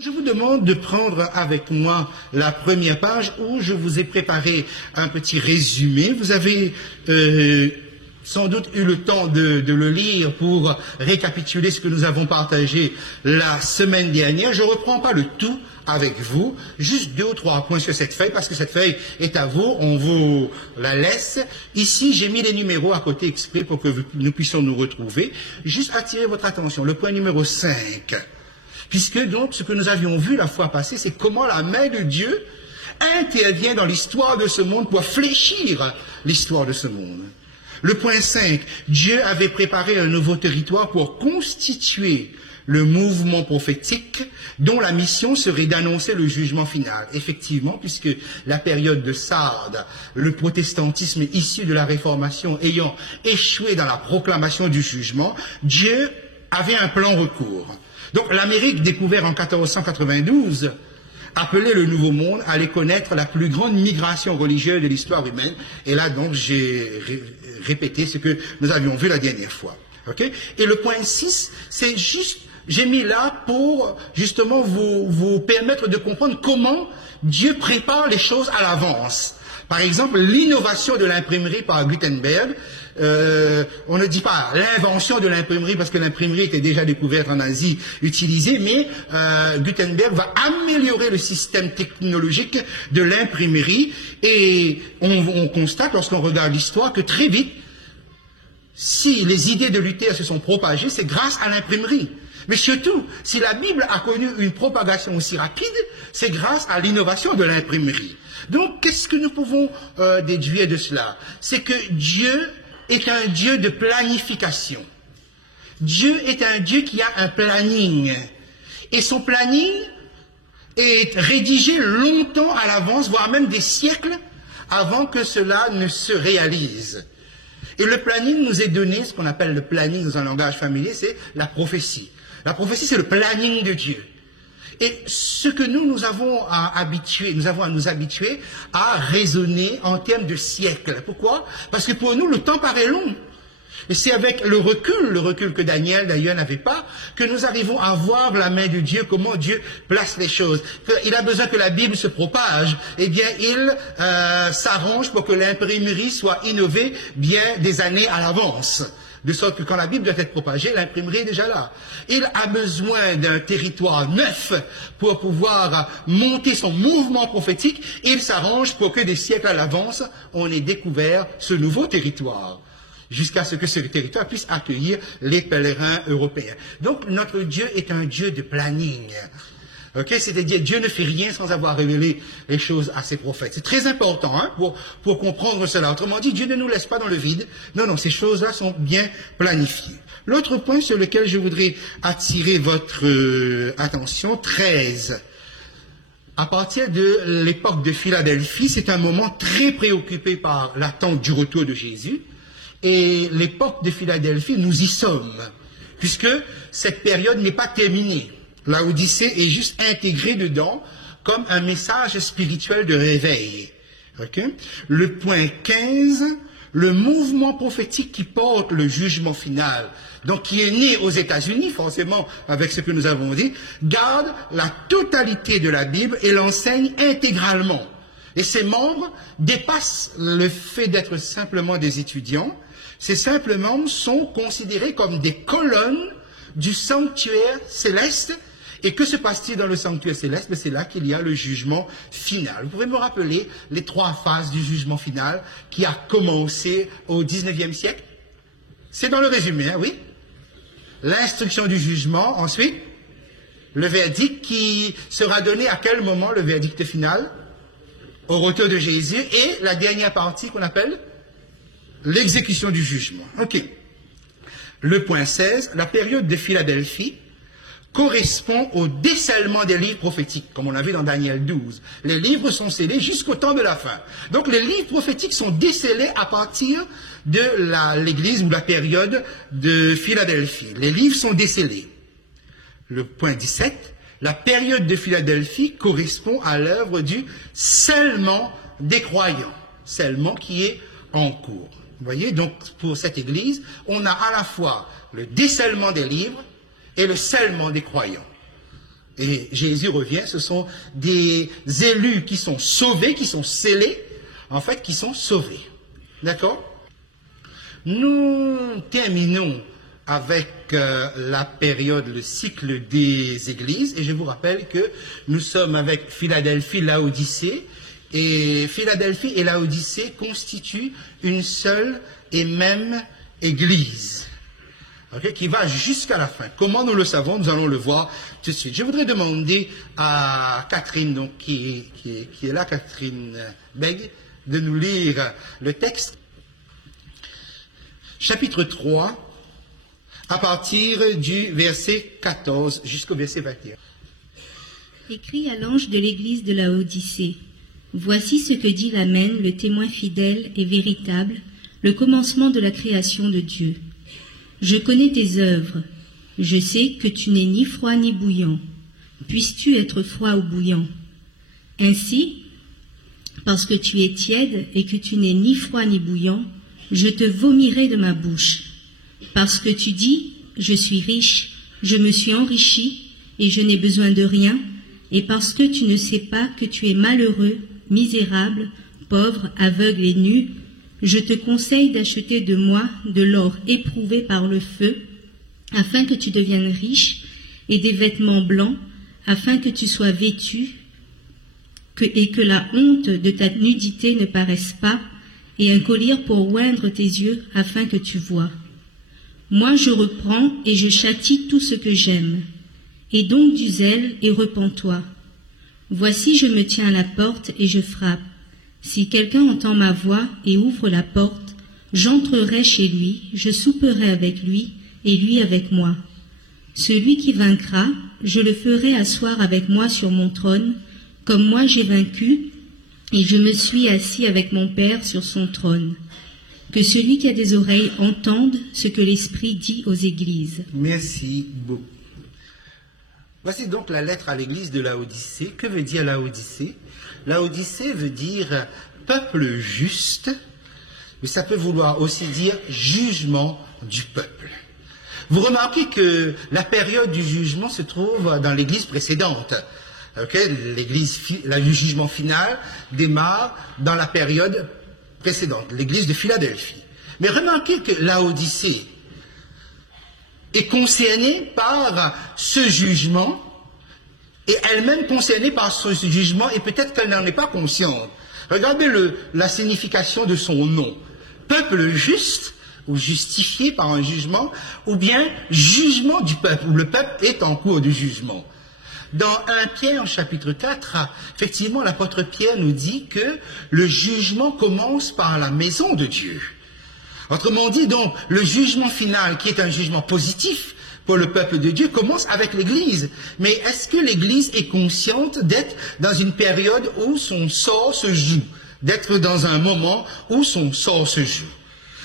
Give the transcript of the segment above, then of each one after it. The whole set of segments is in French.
Je vous demande de prendre avec moi la première page où je vous ai préparé un petit résumé. Vous avez sans doute eu le temps de le lire pour récapituler ce que nous avons partagé la semaine dernière. Je ne reprends pas le tout avec vous, juste 2 ou 3 points sur cette feuille, parce que cette feuille est à vous, on vous la laisse. Ici, j'ai mis les numéros à côté exprès pour que nous puissions nous retrouver. Juste attirer votre attention, le point numéro 5. Puisque donc, ce que nous avions vu la fois passée, c'est comment la main de Dieu intervient dans l'histoire de ce monde pour fléchir l'histoire de ce monde. Le point 5, Dieu avait préparé un nouveau territoire pour constituer le mouvement prophétique dont la mission serait d'annoncer le jugement final. Effectivement, puisque la période de Sardes, le protestantisme issu de la Réformation ayant échoué dans la proclamation du jugement, Dieu avait un plan recours. Donc l'Amérique découverte en 1492, appelée le Nouveau Monde, allait connaître la plus grande migration religieuse de l'histoire humaine. Et là donc j'ai répété ce que nous avions vu la dernière fois. Okay? Et le point 6, c'est juste, j'ai mis là pour justement vous permettre de comprendre comment Dieu prépare les choses à l'avance. Par exemple, l'innovation de l'imprimerie par Gutenberg. On ne dit pas l'invention de l'imprimerie parce que l'imprimerie était déjà découverte en Asie, utilisée, mais Gutenberg va améliorer le système technologique de l'imprimerie et on constate lorsqu'on regarde l'histoire que très vite, si les idées de Luther se sont propagées, c'est grâce à l'imprimerie. Mais surtout, si la Bible a connu une propagation aussi rapide, c'est grâce à l'innovation de l'imprimerie. Donc, qu'est-ce que nous pouvons déduire de cela? C'est que Dieu est un Dieu de planification. Dieu est un Dieu qui a un planning. Et son planning est rédigé longtemps à l'avance, voire même des siècles avant que cela ne se réalise. Et le planning nous est donné, ce qu'on appelle le planning dans un langage familier, c'est la prophétie. La prophétie, c'est le planning de Dieu. Et ce que nous avons à nous habituer à raisonner en termes de siècles. Pourquoi? Parce que pour nous, le temps paraît long. Et c'est avec le recul que Daniel d'ailleurs n'avait pas, que nous arrivons à voir la main de Dieu, comment Dieu place les choses. Il a besoin que la Bible se propage, eh bien il s'arrange pour que l'imprimerie soit innovée bien des années à l'avance. De sorte que quand la Bible doit être propagée, l'imprimerie est déjà là. Il a besoin d'un territoire neuf pour pouvoir monter son mouvement prophétique. Il s'arrange pour que des siècles à l'avance, on ait découvert ce nouveau territoire, jusqu'à ce que ce territoire puisse accueillir les pèlerins européens. Donc notre Dieu est un Dieu de planning. Okay? C'est-à-dire Dieu ne fait rien sans avoir révélé les choses à ses prophètes. C'est très important pour comprendre cela. Autrement dit, Dieu ne nous laisse pas dans le vide. Non, ces choses-là sont bien planifiées. L'autre point sur lequel je voudrais attirer votre attention, 13. À partir de l'époque de Philadelphie, c'est un moment très préoccupé par l'attente du retour de Jésus. Et l'époque de Philadelphie, nous y sommes, puisque cette période n'est pas terminée. La Odyssée est juste intégrée dedans comme un message spirituel de réveil. Okay? Le point 15, le mouvement prophétique qui porte le jugement final, donc qui est né aux États-Unis, forcément avec ce que nous avons dit, garde la totalité de la Bible et l'enseigne intégralement. Et ses membres dépassent le fait d'être simplement des étudiants. Ces simples membres sont considérés comme des colonnes du sanctuaire céleste. Et que se passe-t-il dans le sanctuaire céleste? C'est là qu'il y a le jugement final. Vous pouvez me rappeler les 3 phases du jugement final qui a commencé au XIXe siècle? C'est dans le résumé, hein, oui? L'instruction du jugement, ensuite, le verdict qui sera donné à quel moment, le verdict final? Au retour de Jésus, et la dernière partie qu'on appelle l'exécution du jugement. Ok. Le point 16, la période de Philadelphie correspond au décèlement des livres prophétiques, comme on a vu dans Daniel 12. Les livres sont scellés jusqu'au temps de la fin. Donc les livres prophétiques sont décellés à partir de l'église ou la période de Philadelphie. Les livres sont décellés. Le point 17, la période de Philadelphie correspond à l'œuvre du scellement des croyants. Scellement qui est en cours. Vous voyez, donc pour cette église, on a à la fois le décèlement des livres et le scellement des croyants. Et Jésus revient, ce sont des élus qui sont sauvés, qui sont scellés, en fait, qui sont sauvés. D'accord? Nous terminons avec la période, le cycle des églises, et je vous rappelle que nous sommes avec Philadelphie, Laodicée, et Philadelphie et Laodicée constituent une seule et même église, okay, qui va jusqu'à la fin. Comment nous le savons? Nous allons le voir tout de suite. Je voudrais demander à Catherine, donc, qui est là, Catherine Beg, de nous lire le texte. Chapitre 3, à partir du verset 14 jusqu'au verset 21. Écrit à l'ange de l'église de Laodicée. Voici ce que dit l'Amen, le témoin fidèle et véritable, le commencement de la création de Dieu. Je connais tes œuvres. Je sais que tu n'es ni froid ni bouillant. Puisses-tu être froid ou bouillant? Ainsi, parce que tu es tiède et que tu n'es ni froid ni bouillant, je te vomirai de ma bouche. Parce que tu dis, je suis riche, je me suis enrichi et je n'ai besoin de rien, et parce que tu ne sais pas que tu es malheureux, misérable, pauvre, aveugle et nu, je te conseille d'acheter de moi de l'or éprouvé par le feu, afin que tu deviennes riche, et des vêtements blancs, afin que tu sois vêtu, et que la honte de ta nudité ne paraisse pas, et un collier pour oindre tes yeux, afin que tu vois. Moi je reprends et je châtie tout ce que j'aime. Et donc du zèle et repens-toi. Voici je me tiens à la porte et je frappe. Si quelqu'un entend ma voix et ouvre la porte, j'entrerai chez lui, je souperai avec lui et lui avec moi. Celui qui vaincra, je le ferai asseoir avec moi sur mon trône, comme moi j'ai vaincu, et je me suis assis avec mon Père sur son trône. Que celui qui a des oreilles entende ce que l'Esprit dit aux églises. Merci beaucoup. Voici donc la lettre à l'église de Laodicée. Que veut dire Laodicée? Laodicée veut dire peuple juste, mais ça peut vouloir aussi dire jugement du peuple. Vous remarquez que la période du jugement se trouve dans l'église précédente. Okay? Le jugement final démarre dans la période précédente, l'église de Philadelphie. Mais remarquez que Laodicée est concernée par ce jugement, et elle-même concernée par ce jugement, et peut-être qu'elle n'en est pas consciente. Regardez la signification de son nom. Peuple juste, ou justifié par un jugement, ou bien jugement du peuple, où le peuple est en cours de jugement. Dans 1 Pierre, chapitre 4, effectivement, l'apôtre Pierre nous dit que le jugement commence par la maison de Dieu. Autrement dit, donc, le jugement final, qui est un jugement positif pour le peuple de Dieu, commence avec l'Église. Mais est-ce que l'Église est consciente d'être dans une période où son sort se joue, d'être dans un moment où son sort se joue?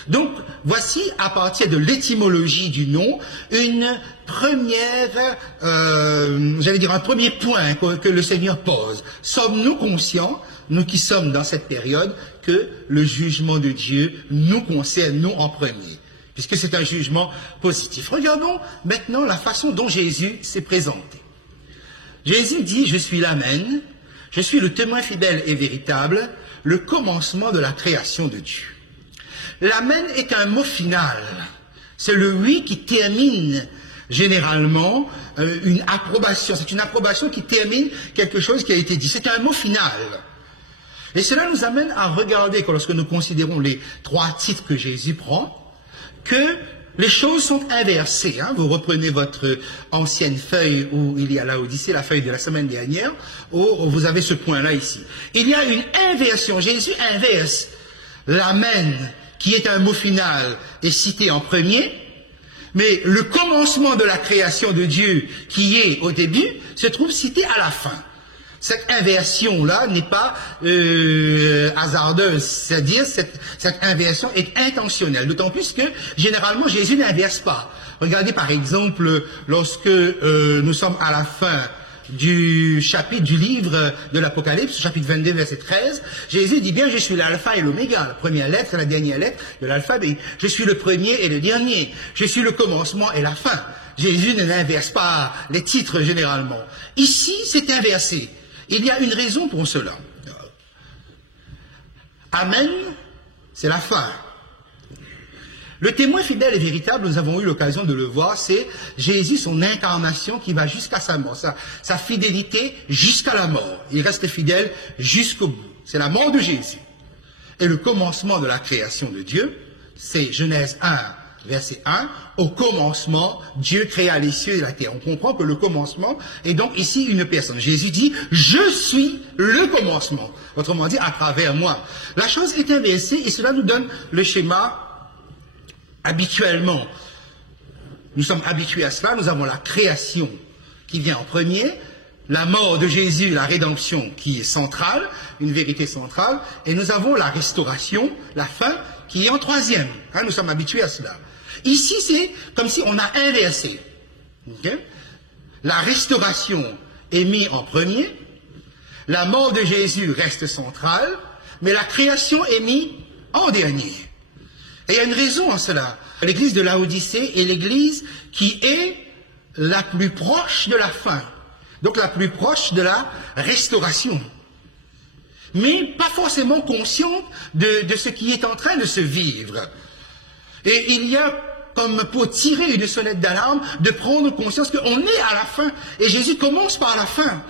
Donc, voici, à partir de l'étymologie du nom, une première, un premier point que le Seigneur pose. Sommes-nous conscients, nous qui sommes dans cette période, que le jugement de Dieu nous concerne, nous en premier, puisque c'est un jugement positif. Regardons maintenant la façon dont Jésus s'est présenté. Jésus dit, je suis l'Amen, je suis le témoin fidèle et véritable, le commencement de la création de Dieu. L'Amen est un mot final. C'est le oui qui termine généralement une approbation. C'est une approbation qui termine quelque chose qui a été dit. C'est un mot final. Et cela nous amène à regarder, lorsque nous considérons les 3 titres que Jésus prend, que les choses sont inversées. Vous reprenez votre ancienne feuille où il y a Laodicée, la feuille de la semaine dernière, où vous avez ce point-là ici. Il y a une inversion. Jésus inverse l'Amen, qui est un mot final, est cité en premier, mais le commencement de la création de Dieu, qui est au début, se trouve cité à la fin. Cette inversion-là n'est pas hasardeuse, c'est-à-dire cette inversion est intentionnelle, d'autant plus que généralement Jésus n'inverse pas. Regardez par exemple, lorsque nous sommes à la fin du chapitre du livre de l'Apocalypse, chapitre 22, verset 13, Jésus dit bien, je suis l'alpha et l'oméga, la première lettre et la dernière lettre de l'alphabet. Je suis le premier et le dernier. Je suis le commencement et la fin. Jésus n'inverse pas les titres généralement. Ici, c'est inversé. Il y a une raison pour cela. Amen, c'est la fin. Le témoin fidèle et véritable, nous avons eu l'occasion de le voir, c'est Jésus, son incarnation qui va jusqu'à sa mort, sa fidélité jusqu'à la mort. Il reste fidèle jusqu'au bout. C'est la mort de Jésus. Et le commencement de la création de Dieu, c'est Genèse 1, verset 1, au commencement, Dieu créa les cieux et la terre. On comprend que le commencement est donc ici une personne. Jésus dit, je suis le commencement. Autrement dit, à travers moi. La chose est inversée et cela nous donne le schéma habituellement. Nous sommes habitués à cela. Nous avons la création qui vient en premier, la mort de Jésus, la rédemption qui est centrale, une vérité centrale, et nous avons la restauration, la fin, qui est en troisième. Hein, nous sommes habitués à cela. Ici, c'est comme si on a inversé. Okay? La restauration est mise en premier, la mort de Jésus reste centrale, mais la création est mise en dernier. Et il y a une raison en cela. L'église de Laodicée est l'église qui est la plus proche de la fin, donc la plus proche de la restauration, mais pas forcément consciente de ce qui est en train de se vivre. Et il y a comme pour tirer une sonnette d'alarme, de prendre conscience qu'on est à la fin. Et Jésus commence par la fin.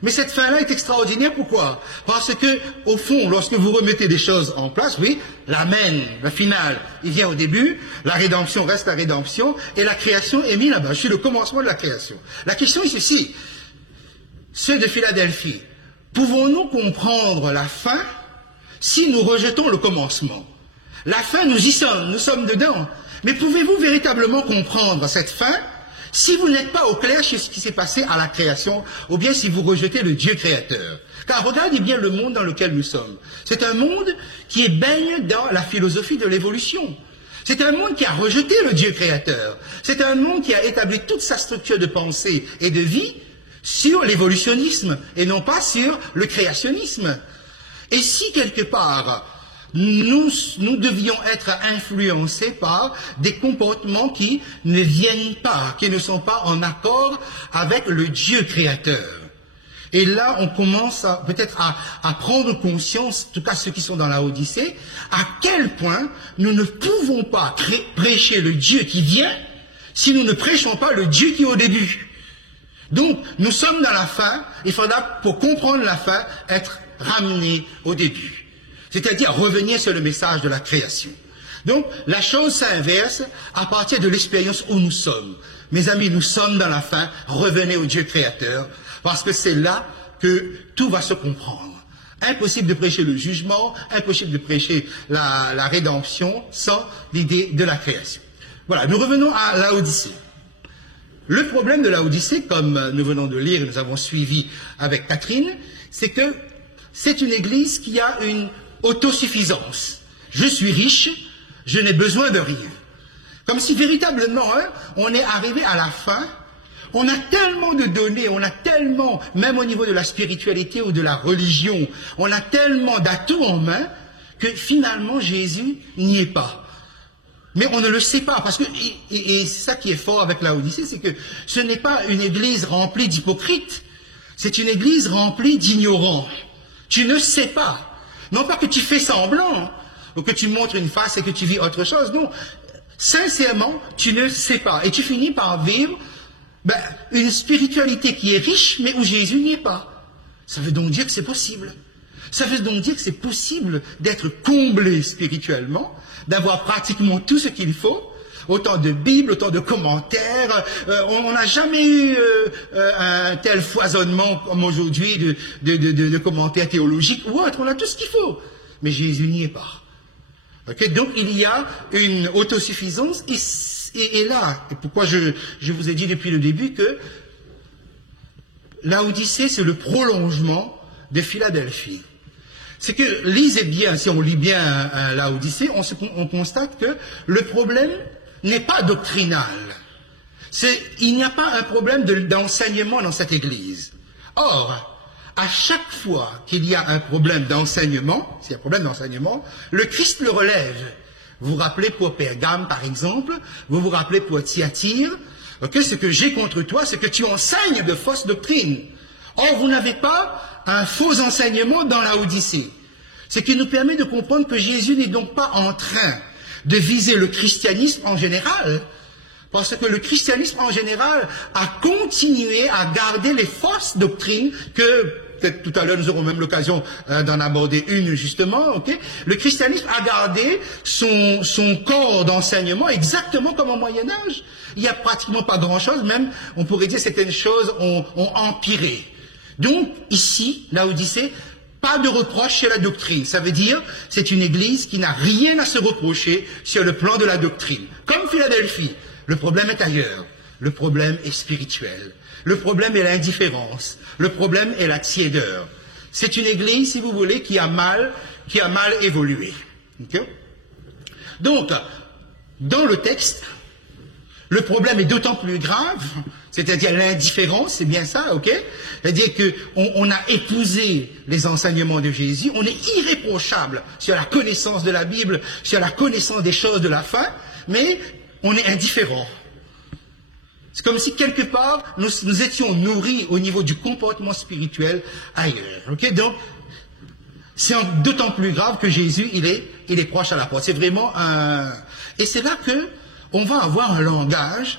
Mais cette fin-là est extraordinaire. Pourquoi? Parce que, au fond, lorsque vous remettez des choses en place, oui, l'amen, le final, il vient au début, la rédemption reste la rédemption, et la création est mise là-bas. Je suis le commencement de la création. La question est ceci. Ceux de Philadelphie, pouvons-nous comprendre la fin si nous rejetons le commencement? La fin, nous y sommes, nous sommes dedans. Mais pouvez-vous véritablement comprendre cette fin si vous n'êtes pas au clair sur ce qui s'est passé à la création, ou bien si vous rejetez le Dieu créateur? Car regardez bien le monde dans lequel nous sommes. C'est un monde qui baigne dans la philosophie de l'évolution. C'est un monde qui a rejeté le Dieu créateur. C'est un monde qui a établi toute sa structure de pensée et de vie sur l'évolutionnisme et non pas sur le créationnisme. Et si quelque part nous devions être influencés par des comportements qui ne viennent pas, qui ne sont pas en accord avec le Dieu créateur. Et là, on commence peut-être à prendre conscience, en tout cas ceux qui sont dans la Odyssée, à quel point nous ne pouvons pas prêcher le Dieu qui vient si nous ne prêchons pas le Dieu qui est au début. Donc, nous sommes dans la fin, il faudra, pour comprendre la fin, être ramenés au début. C'est-à-dire revenir sur le message de la création. Donc, la chose s'inverse à partir de l'expérience où nous sommes. Mes amis, nous sommes dans la fin, revenez au Dieu créateur, parce que c'est là que tout va se comprendre. Impossible de prêcher le jugement, impossible de prêcher la rédemption sans l'idée de la création. Voilà, nous revenons à Laodicée. Le problème de Laodicée, comme nous venons de lire et nous avons suivi avec Catherine, c'est que c'est une église qui a une autosuffisance. Je suis riche, je n'ai besoin de rien. Comme si véritablement, on est arrivé à la fin, on a tellement de données, on a tellement, même au niveau de la spiritualité ou de la religion, on a tellement d'atouts en main que finalement Jésus n'y est pas. Mais on ne le sait pas, parce que, et c'est ça qui est fort avec la Odyssée, c'est que ce n'est pas une église remplie d'hypocrites, c'est une église remplie d'ignorants. Tu ne sais pas. Non pas que tu fais semblant, ou que tu montres une face et que tu vis autre chose, non. Sincèrement, tu ne sais pas. Et tu finis par vivre une spiritualité qui est riche, mais où Jésus n'y est pas. Ça veut donc dire que c'est possible. Ça veut donc dire que c'est possible d'être comblé spirituellement, d'avoir pratiquement tout ce qu'il faut, autant de Bibles, autant de commentaires. On n'a jamais eu un tel foisonnement comme aujourd'hui de commentaires théologiques ou autres. On a tout ce qu'il faut. Mais Jésus n'y est pas. Okay? Donc il y a une autosuffisance. Et là, et pourquoi je vous ai dit depuis le début que la Odyssée, c'est le prolongement de Philadelphie. C'est que, lisez bien, si on lit bien la Odyssée, on constate que le problème n'est pas doctrinal. Il n'y a pas un problème d'enseignement dans cette Église. Or, à chaque fois qu'il y a un problème d'enseignement, s'il y a un problème d'enseignement, le Christ le relève. Vous vous rappelez pour Pergame, par exemple, vous vous rappelez pour Thyatire, Ok, ce que j'ai contre toi, c'est que tu enseignes de fausses doctrines. Or, vous n'avez pas un faux enseignement dans la Odyssée. Ce qui nous permet de comprendre que Jésus n'est donc pas en train de viser le christianisme en général, parce que le christianisme en général a continué à garder les fausses doctrines que, peut-être tout à l'heure nous aurons même l'occasion d'en aborder une justement, ok? Le christianisme a gardé son corps d'enseignement exactement comme au Moyen-Âge. Il n'y a pratiquement pas grand-chose, même on pourrait dire certaines choses ont empiré. Donc ici, la Odyssée, pas de reproche sur la doctrine. Ça veut dire, c'est une église qui n'a rien à se reprocher sur le plan de la doctrine. Comme Philadelphie, le problème est ailleurs. Le problème est spirituel. Le problème est l'indifférence. Le problème est la tiédeur. C'est une église, si vous voulez, qui a mal évolué. Okay? Donc, dans le texte, le problème est d'autant plus grave, c'est-à-dire l'indifférence, c'est bien ça, ok? C'est-à-dire qu'on a épousé les enseignements de Jésus, on est irréprochable sur la connaissance de la Bible, sur la connaissance des choses de la fin, mais on est indifférent. C'est comme si quelque part nous étions nourris au niveau du comportement spirituel ailleurs, ok? Donc, c'est d'autant plus grave que Jésus, il est proche à la porte. C'est vraiment un... Et c'est là que on va avoir un langage.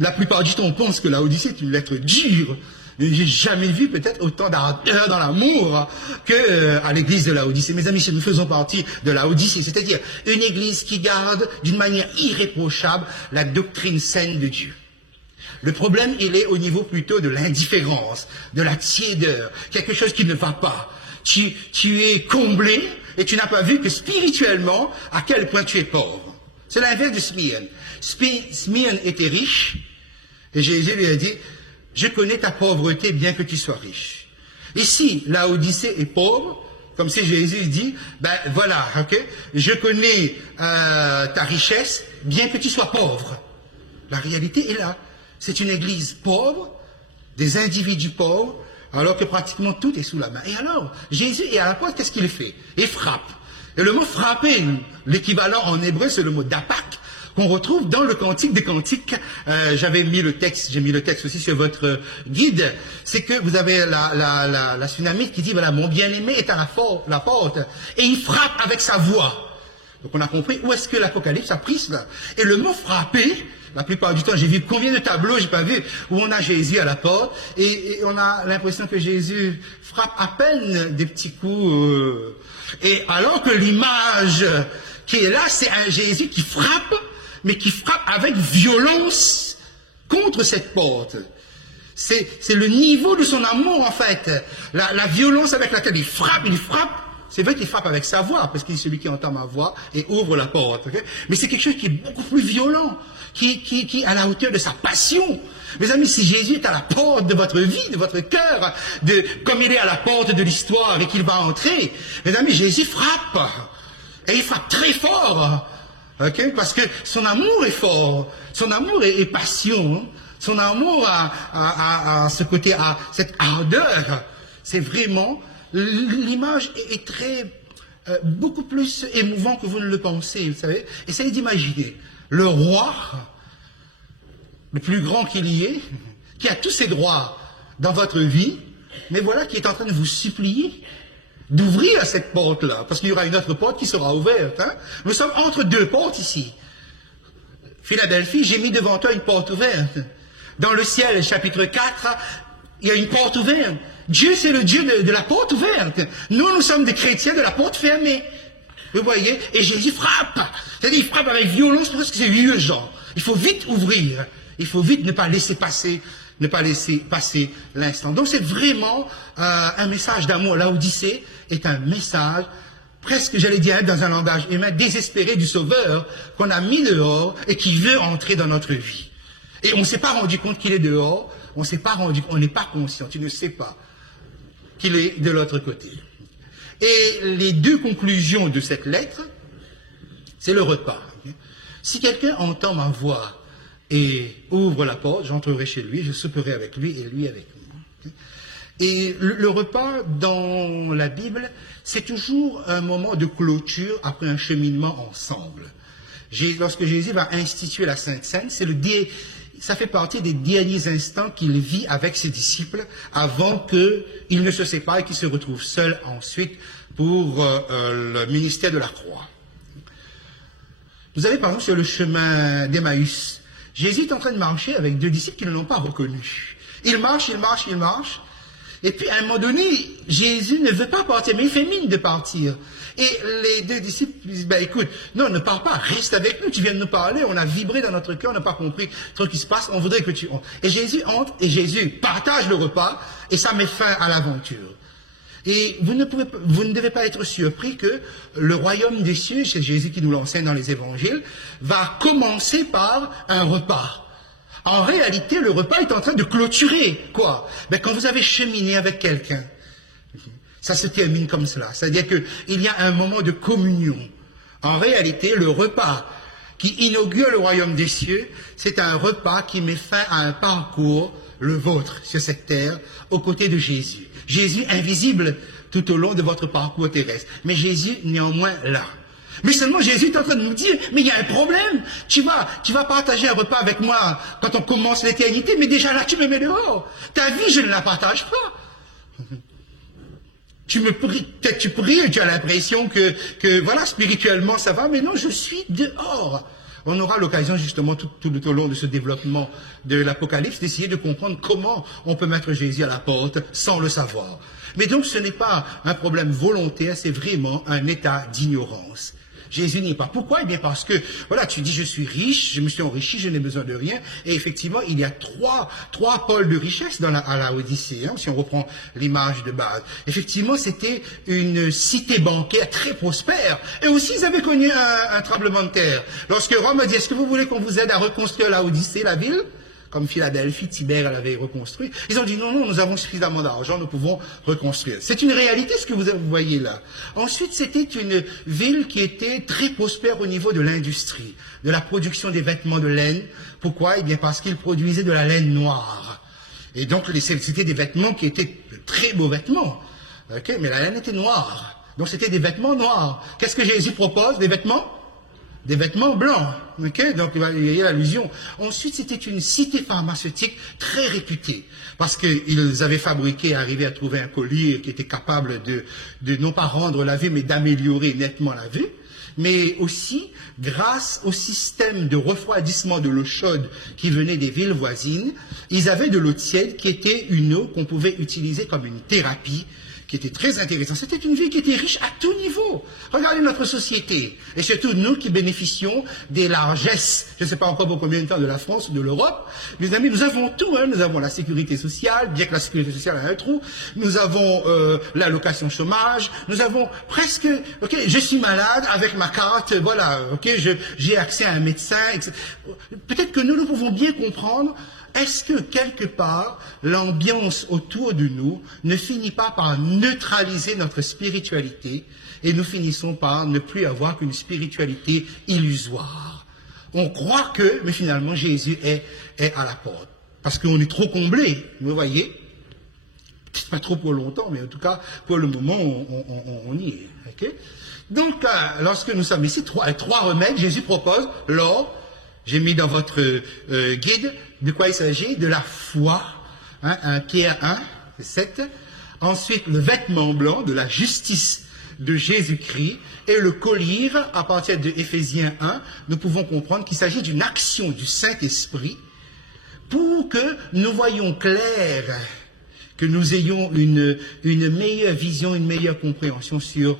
La plupart du temps, on pense que la Odyssée est une lettre dure. J'ai jamais vu peut-être autant d'ardeur dans l'amour qu'à l'église de la Odyssée. Mes amis, nous faisons partie de la Odyssée, c'est-à-dire une église qui garde d'une manière irréprochable la doctrine saine de Dieu. Le problème, il est au niveau plutôt de l'indifférence, de la tiédeur, quelque chose qui ne va pas. Tu es comblé et tu n'as pas vu que spirituellement, à quel point tu es pauvre. C'est l'inverse de Smyrne. Smyrne était riche, et Jésus lui a dit, je connais ta pauvreté bien que tu sois riche. Ici, la Odyssée est pauvre, comme si Jésus dit, ben voilà, ok, je connais ta richesse bien que tu sois pauvre. La réalité est là. C'est une église pauvre, des individus pauvres, alors que pratiquement tout est sous la main. Et alors, Jésus est à la porte, qu'est-ce qu'il fait? Il frappe. Et le mot frapper, l'équivalent en hébreu, c'est le mot d'apak, qu'on retrouve dans le Cantique des Cantiques. J'ai mis le texte aussi sur votre guide. C'est que vous avez la Sunamite qui dit, voilà, mon bien-aimé est à la porte, et il frappe avec sa voix. Donc on a compris où est-ce que l'Apocalypse a pris cela. Et le mot frapper, la plupart du temps, j'ai vu combien de tableaux, j'ai pas vu, où on a Jésus à la porte, et on a l'impression que Jésus frappe à peine des petits coups, et alors que l'image qui est là, c'est un Jésus qui frappe, mais qui frappe avec violence contre cette porte. C'est le niveau de son amour, en fait. La violence avec laquelle il frappe. C'est vrai qu'il frappe avec sa voix, parce qu'il est celui qui entend ma voix et ouvre la porte. Okay? Mais c'est quelque chose qui est beaucoup plus violent, qui est à la hauteur de sa passion. Mes amis, si Jésus est à la porte de votre vie, de votre cœur, comme il est à la porte de l'histoire et qu'il va entrer, mes amis, Jésus frappe. Et il frappe très fort. Okay? Parce que son amour est fort. Son amour est passion. Son amour a ce côté, a cette ardeur. C'est vraiment... L'image est très, beaucoup plus émouvant que vous ne le pensez, vous savez. Essayez d'imaginer le roi, le plus grand qu'il y ait, qui a tous ses droits dans votre vie, mais voilà qui est en train de vous supplier d'ouvrir cette porte-là, parce qu'il y aura une autre porte qui sera ouverte. Hein. Nous sommes entre deux portes ici. Philadelphie, j'ai mis devant toi une porte ouverte. Dans le ciel, chapitre 4, il y a une porte ouverte. Dieu, c'est le Dieu de la porte ouverte. Nous sommes des chrétiens de la porte fermée. Vous voyez? Et Jésus frappe. C'est-à-dire, il frappe avec violence parce que c'est urgent. Il faut vite ouvrir. Il faut vite ne pas laisser passer l'instant. Donc, c'est vraiment un message d'amour. L'Odyssée est un message, presque, j'allais dire, dans un langage humain, désespéré du Sauveur qu'on a mis dehors et qui veut entrer dans notre vie. Et on ne s'est pas rendu compte qu'il est dehors. On n'est pas conscient. Tu ne sais pas qu'il est de l'autre côté. Et les deux conclusions de cette lettre, c'est le repas. Si quelqu'un entend ma voix et ouvre la porte, j'entrerai chez lui, je souperai avec lui et lui avec moi. Et le repas dans la Bible, c'est toujours un moment de clôture après un cheminement ensemble. Lorsque Jésus va instituer la Sainte Seine, ça fait partie des derniers instants qu'il vit avec ses disciples avant qu'ils ne se séparent et qu'ils se retrouvent seuls ensuite pour le ministère de la croix. Vous avez par exemple sur le chemin d'Emmaüs, Jésus est en train de marcher avec deux disciples qui ne l'ont pas reconnu. Il marche, et puis à un moment donné, Jésus ne veut pas partir, mais il fait mine de partir. Et les deux disciples disent, écoute, non, ne pars pas, reste avec nous, tu viens de nous parler, on a vibré dans notre cœur, on n'a pas compris ce qui se passe, on voudrait que tu entres. Et Jésus entre, et Jésus partage le repas, et ça met fin à l'aventure. Et vous ne devez pas être surpris que le royaume des cieux, c'est Jésus qui nous l'enseigne dans les évangiles, va commencer par un repas. En réalité, le repas est en train de clôturer, quoi? Quand vous avez cheminé avec quelqu'un, ça se termine comme cela. C'est-à-dire qu'il y a un moment de communion. En réalité, le repas qui inaugure le royaume des cieux, c'est un repas qui met fin à un parcours, le vôtre, sur cette terre, aux côtés de Jésus. Jésus invisible tout au long de votre parcours terrestre. Mais Jésus, néanmoins, là. Mais seulement Jésus est en train de nous dire, mais il y a un problème. Tu vas partager un repas avec moi quand on commence l'éternité, mais déjà là, tu me mets dehors. Ta vie, je ne la partage pas. Tu pries et tu as l'impression que voilà, spirituellement ça va, mais non, je suis dehors. On aura l'occasion justement tout au long de ce développement de l'Apocalypse d'essayer de comprendre comment on peut mettre Jésus à la porte sans le savoir. Mais donc ce n'est pas un problème volontaire, c'est vraiment un état d'ignorance. Jésus n'y est pas. Pourquoi? Eh bien parce que, voilà, tu dis je suis riche, je me suis enrichi, je n'ai besoin de rien. Et effectivement, il y a trois pôles de richesse à la Odyssée, hein, si on reprend l'image de base. Effectivement, c'était une cité bancaire très prospère. Et aussi, ils avaient connu un tremblement de terre. Lorsque Rome a dit, est-ce que vous voulez qu'on vous aide à reconstruire la Odyssée, la ville? Comme Philadelphie, Tibère, elle avait reconstruit. Ils ont dit, non, nous avons suffisamment d'argent, nous pouvons reconstruire. C'est une réalité, ce que vous voyez là. Ensuite, c'était une ville qui était très prospère au niveau de l'industrie, de la production des vêtements de laine. Pourquoi? Eh bien, parce qu'ils produisaient de la laine noire. Et donc, c'était des vêtements qui étaient de très beaux vêtements. Okay? Mais la laine était noire. Donc, c'était des vêtements noirs. Qu'est-ce que Jésus propose? Des vêtements blancs, ok? Donc il y a l'allusion. Ensuite, c'était une cité pharmaceutique très réputée, parce qu'ils avaient fabriqué, arrivé à trouver un collier qui était capable de non pas rendre la vue, mais d'améliorer nettement la vue, mais aussi, grâce au système de refroidissement de l'eau chaude qui venait des villes voisines, ils avaient de l'eau tiède qui était une eau qu'on pouvait utiliser comme une thérapie, qui était très intéressant. C'était une ville qui était riche à tout niveau. Regardez notre société, et surtout nous qui bénéficions des largesses, je ne sais pas encore pour combien de temps, de la France ou de l'Europe. Mes amis, nous avons tout, hein. Nous avons la sécurité sociale, bien que la sécurité sociale a un trou, nous avons l'allocation chômage, nous avons presque, ok, je suis malade avec ma carte, voilà, ok, j'ai accès à un médecin, etc. Peut-être que nous pouvons bien comprendre. Est-ce que, quelque part, l'ambiance autour de nous ne finit pas par neutraliser notre spiritualité et nous finissons par ne plus avoir qu'une spiritualité illusoire? On croit que, mais finalement, Jésus est à la porte. Parce qu'on est trop comblé, vous voyez? Peut-être pas trop pour longtemps, mais en tout cas, pour le moment, on y est. Okay? Donc, lorsque nous sommes ici, trois remèdes, Jésus propose l'or. J'ai mis dans votre guide de quoi il s'agit, de la foi, hein, Pierre 1, 7. Ensuite, le vêtement blanc, de la justice de Jésus-Christ. Et le collier, à partir de Éphésiens 1, nous pouvons comprendre qu'il s'agit d'une action du Saint-Esprit pour que nous voyions clair, que nous ayons une meilleure vision, une meilleure compréhension sur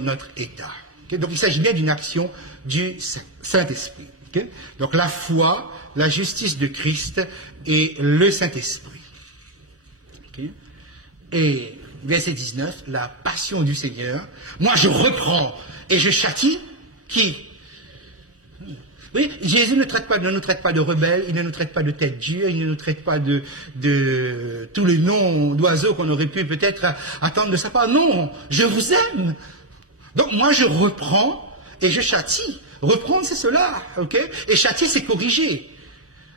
notre état. Okay? Donc, il s'agit bien d'une action du Saint-Esprit. Okay? Donc la foi, la justice de Christ et le Saint-Esprit. Okay? Et verset 19, la passion du Seigneur. Moi je reprends et je châtie qui? Oui, Jésus ne nous traite pas de rebelles, il ne nous traite pas de tête dure, il ne nous traite pas de tous les noms d'oiseaux qu'on aurait pu peut-être attendre de sa part. Non, je vous aime. Donc moi je reprends et je châtie. Reprendre, c'est cela, ok? Et châtier, c'est corriger.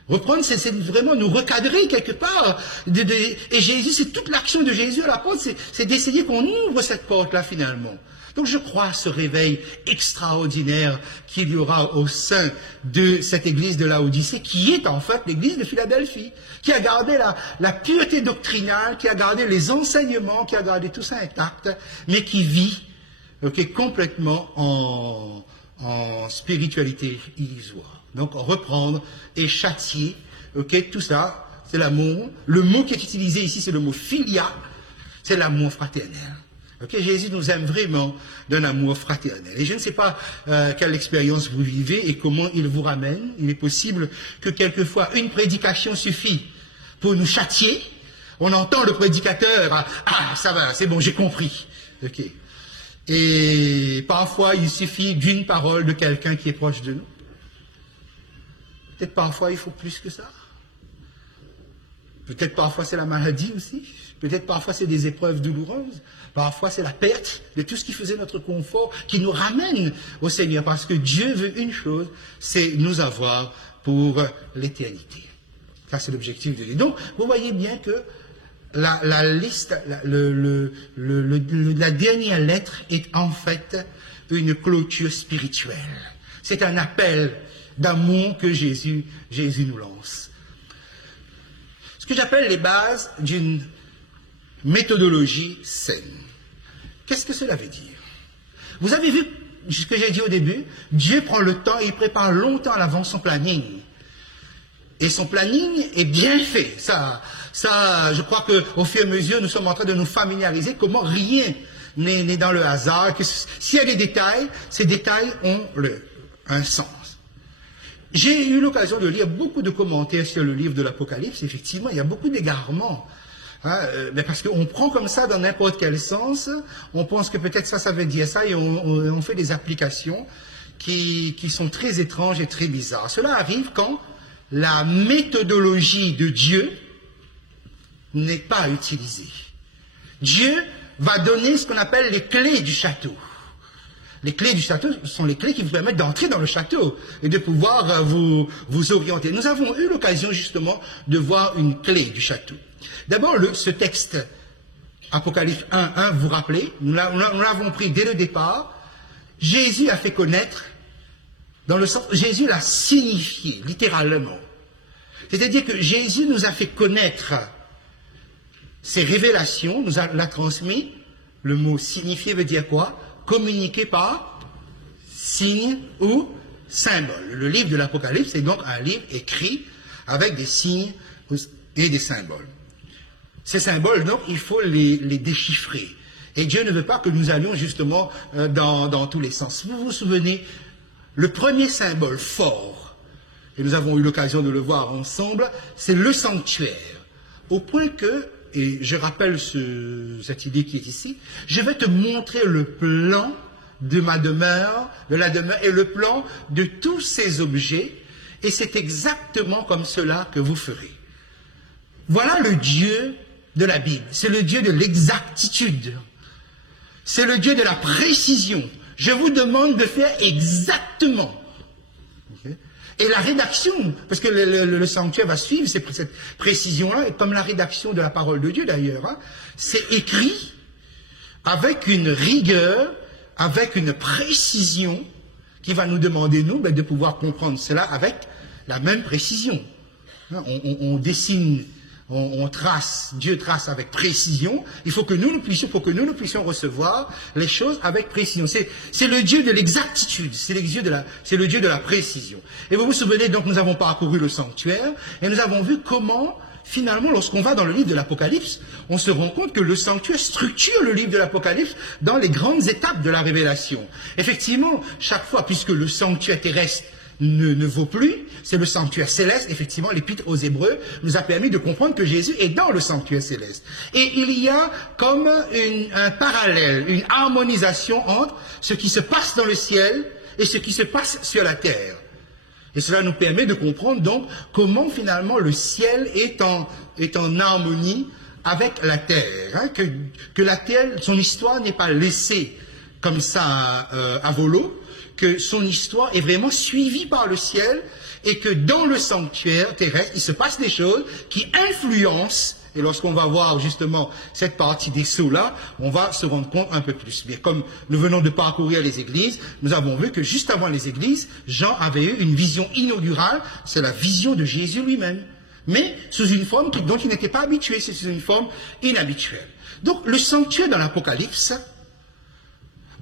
Reprendre, c'est vraiment nous recadrer quelque part. Et Jésus, c'est toute l'action de Jésus à la porte, c'est d'essayer qu'on ouvre cette porte-là finalement. Donc je crois à ce réveil extraordinaire qu'il y aura au sein de cette église de Laodicée, qui est en fait l'église de Philadelphie, qui a gardé la pureté doctrinale, qui a gardé les enseignements, qui a gardé tout ça intact, mais qui vit complètement en spiritualité illusoire. Donc reprendre et châtier, tout ça, c'est l'amour. Le mot qui est utilisé ici, c'est le mot philia, c'est l'amour fraternel. Jésus nous aime vraiment d'un amour fraternel. Et je ne sais pas quelle expérience vous vivez et comment il vous ramène. Il est possible que quelquefois une prédication suffit pour nous châtier. On entend le prédicateur, ah ça va, c'est bon, j'ai compris. Et parfois il suffit d'une parole de quelqu'un qui est proche de nous. Peut-être parfois il faut plus que ça. Peut-être parfois c'est la maladie aussi. Peut-être parfois c'est des épreuves douloureuses. Parfois c'est la perte de tout ce qui faisait notre confort qui nous ramène au Seigneur. Parce que Dieu veut une chose, c'est nous avoir pour l'éternité. Ça c'est l'objectif de Dieu. Donc vous voyez bien que la liste, la dernière lettre est en fait une clôture spirituelle. C'est un appel d'amour que Jésus nous lance. Ce que j'appelle les bases d'une méthodologie saine. Qu'est-ce que cela veut dire? Vous avez vu ce que j'ai dit au début? Dieu prend le temps et il prépare longtemps à l'avance son planning. Et son planning est bien fait. Ça, je crois qu'au fur et à mesure, nous sommes en train de nous familiariser comment rien n'est dans le hasard. S'il y a des détails, ces détails ont un sens. J'ai eu l'occasion de lire beaucoup de commentaires sur le livre de l'Apocalypse. Effectivement, il y a beaucoup d'égarements. Mais parce qu'on prend comme ça dans n'importe quel sens, on pense que peut-être ça veut dire ça, et on fait des applications qui sont très étranges et très bizarres. Cela arrive quand la méthodologie de Dieu n'est pas utilisée. Dieu va donner ce qu'on appelle les clés du château. Les clés du château sont les clés qui vous permettent d'entrer dans le château et de pouvoir vous orienter. Nous avons eu l'occasion justement de voir une clé du château. D'abord, ce texte, Apocalypse 1, vous vous rappelez, nous l'avons pris dès le départ. Jésus a fait connaître, dans le sens, Jésus l'a signifié, littéralement. C'est-à-dire que Jésus nous a fait connaître ses révélations, nous l'a transmis. Le mot signifier veut dire quoi? Communiqué par signe ou symbole. Le livre de l'Apocalypse est donc un livre écrit avec des signes et des symboles. Ces symboles, donc, il faut les déchiffrer. Et Dieu ne veut pas que nous allions justement dans tous les sens. Vous vous souvenez, le premier symbole fort, et nous avons eu l'occasion de le voir ensemble, c'est le sanctuaire. Au point que, et je rappelle cette idée qui est ici, je vais te montrer le plan de ma demeure, de la demeure, et le plan de tous ces objets, et c'est exactement comme cela que vous ferez. Voilà le Dieu de la Bible. C'est le Dieu de l'exactitude. C'est le Dieu de la précision. Je vous demande de faire exactement. Okay. Et la rédaction, parce que le sanctuaire va suivre cette précision-là, et comme la rédaction de la parole de Dieu d'ailleurs, c'est écrit avec une rigueur, avec une précision qui va nous demander, nous, de pouvoir comprendre cela avec la même précision. On dessine, on trace, Dieu trace avec précision. Il faut que nous puissions recevoir les choses avec précision. C'est le Dieu de l'exactitude, c'est le Dieu de la précision. Et vous vous souvenez, donc, nous avons parcouru le sanctuaire et nous avons vu comment, finalement, lorsqu'on va dans le livre de l'Apocalypse, on se rend compte que le sanctuaire structure le livre de l'Apocalypse dans les grandes étapes de la révélation. Effectivement, chaque fois, puisque le sanctuaire terrestre ne vaut plus, c'est le sanctuaire céleste. Effectivement, l'épître aux Hébreux nous a permis de comprendre que Jésus est dans le sanctuaire céleste. Et il y a comme un parallèle, une harmonisation entre ce qui se passe dans le ciel et ce qui se passe sur la terre. Et cela nous permet de comprendre donc comment finalement le ciel est en harmonie avec la terre. Que la terre, son histoire n'est pas laissée comme ça à volo, que son histoire est vraiment suivie par le ciel et que dans le sanctuaire terrestre, il se passe des choses qui influencent Et lorsqu'on va voir justement cette partie des sceaux-là, on va se rendre compte un peu plus. Mais comme nous venons de parcourir les églises, nous avons vu que juste avant les églises, Jean avait eu une vision inaugurale, c'est la vision de Jésus lui-même. Mais sous une forme dont il n'était pas habitué, c'est sous une forme inhabituelle. Donc le sanctuaire dans l'Apocalypse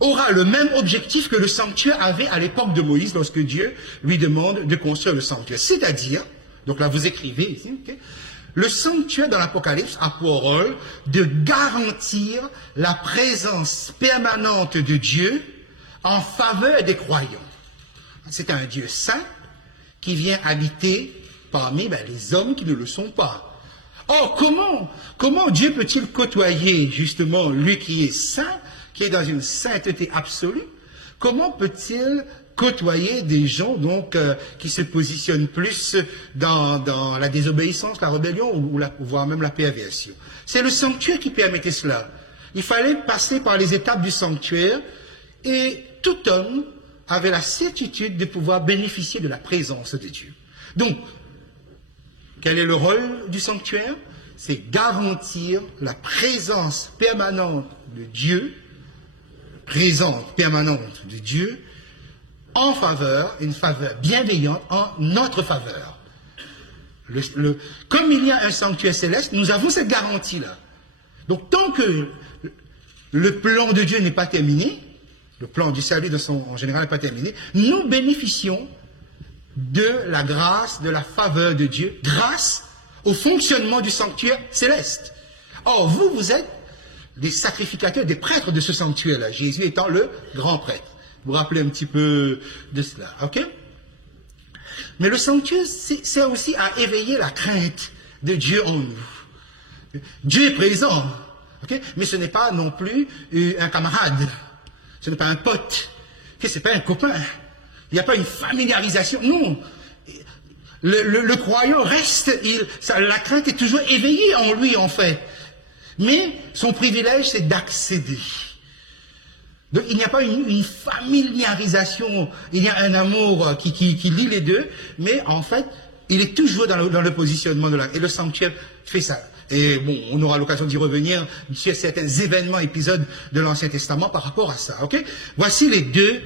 aura le même objectif que le sanctuaire avait à l'époque de Moïse lorsque Dieu lui demande de construire le sanctuaire. C'est-à-dire, donc là vous écrivez ici, okay, le sanctuaire dans l'Apocalypse a pour rôle de garantir la présence permanente de Dieu en faveur des croyants. C'est un Dieu saint qui vient habiter parmi les hommes qui ne le sont pas. Or, comment Dieu peut-il côtoyer justement lui qui est saint, qui est dans une sainteté absolue? Comment peut-il côtoyer des gens donc qui se positionnent plus dans la désobéissance, la rébellion ou voire même la perversion? C'est le sanctuaire qui permettait cela. Il fallait passer par les étapes du sanctuaire et tout homme avait la certitude de pouvoir bénéficier de la présence de Dieu. Donc, quel est le rôle du sanctuaire? C'est garantir la présence permanente de Dieu, en faveur, une faveur bienveillante en notre faveur. Comme il y a un sanctuaire céleste, nous avons cette garantie-là. Donc tant que le plan de Dieu n'est pas terminé, le plan du salut en général n'est pas terminé, nous bénéficions de la grâce, de la faveur de Dieu, grâce au fonctionnement du sanctuaire céleste. Or, vous êtes des sacrificateurs, des prêtres de ce sanctuaire-là, Jésus étant le grand prêtre. Vous vous rappelez un petit peu de cela, ok? Mais le sanctuaire sert aussi à éveiller la crainte de Dieu en nous. Dieu est présent, ok? Mais ce n'est pas non plus un camarade, ce n'est pas un pote, ce n'est pas un copain. Il n'y a pas une familiarisation. Non. Le croyant reste, la crainte est toujours éveillée en lui, en fait. Mais son privilège, c'est d'accéder. Donc, il n'y a pas une familiarisation, il y a un amour qui lie les deux, mais en fait, il est toujours dans le positionnement de la... Et le sanctuaire fait ça. Et bon, on aura l'occasion d'y revenir sur certains événements, épisodes de l'Ancien Testament par rapport à ça, ok? Voici les deux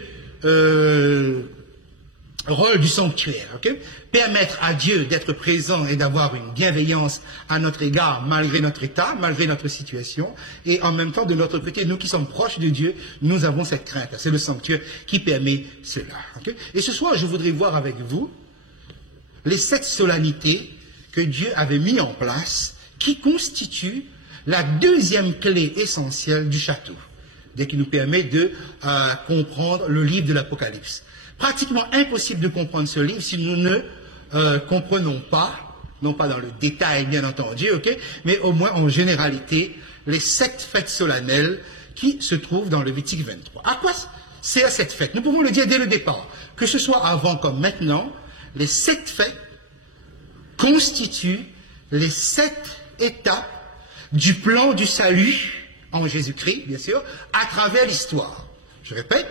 rôle du sanctuaire, ok? Permettre à Dieu d'être présent et d'avoir une bienveillance à notre égard malgré notre état, malgré notre situation, et en même temps de notre côté, nous qui sommes proches de Dieu, nous avons cette crainte. C'est le sanctuaire qui permet cela. Okay? Et ce soir, je voudrais voir avec vous les 7 solennités que Dieu avait mis en place, qui constituent la deuxième clé essentielle du château, et qui nous permet de comprendre le livre de l'Apocalypse. Pratiquement impossible de comprendre ce livre si nous ne comprenons pas, non pas dans le détail bien entendu, okay, mais au moins en généralité, les 7 fêtes solennelles qui se trouvent dans le Lévitique 23. À quoi sert cette fête? Nous pouvons le dire dès le départ, que ce soit avant comme maintenant, les 7 fêtes constituent les 7 étapes du plan du salut en Jésus-Christ, bien sûr, à travers l'histoire. Je répète,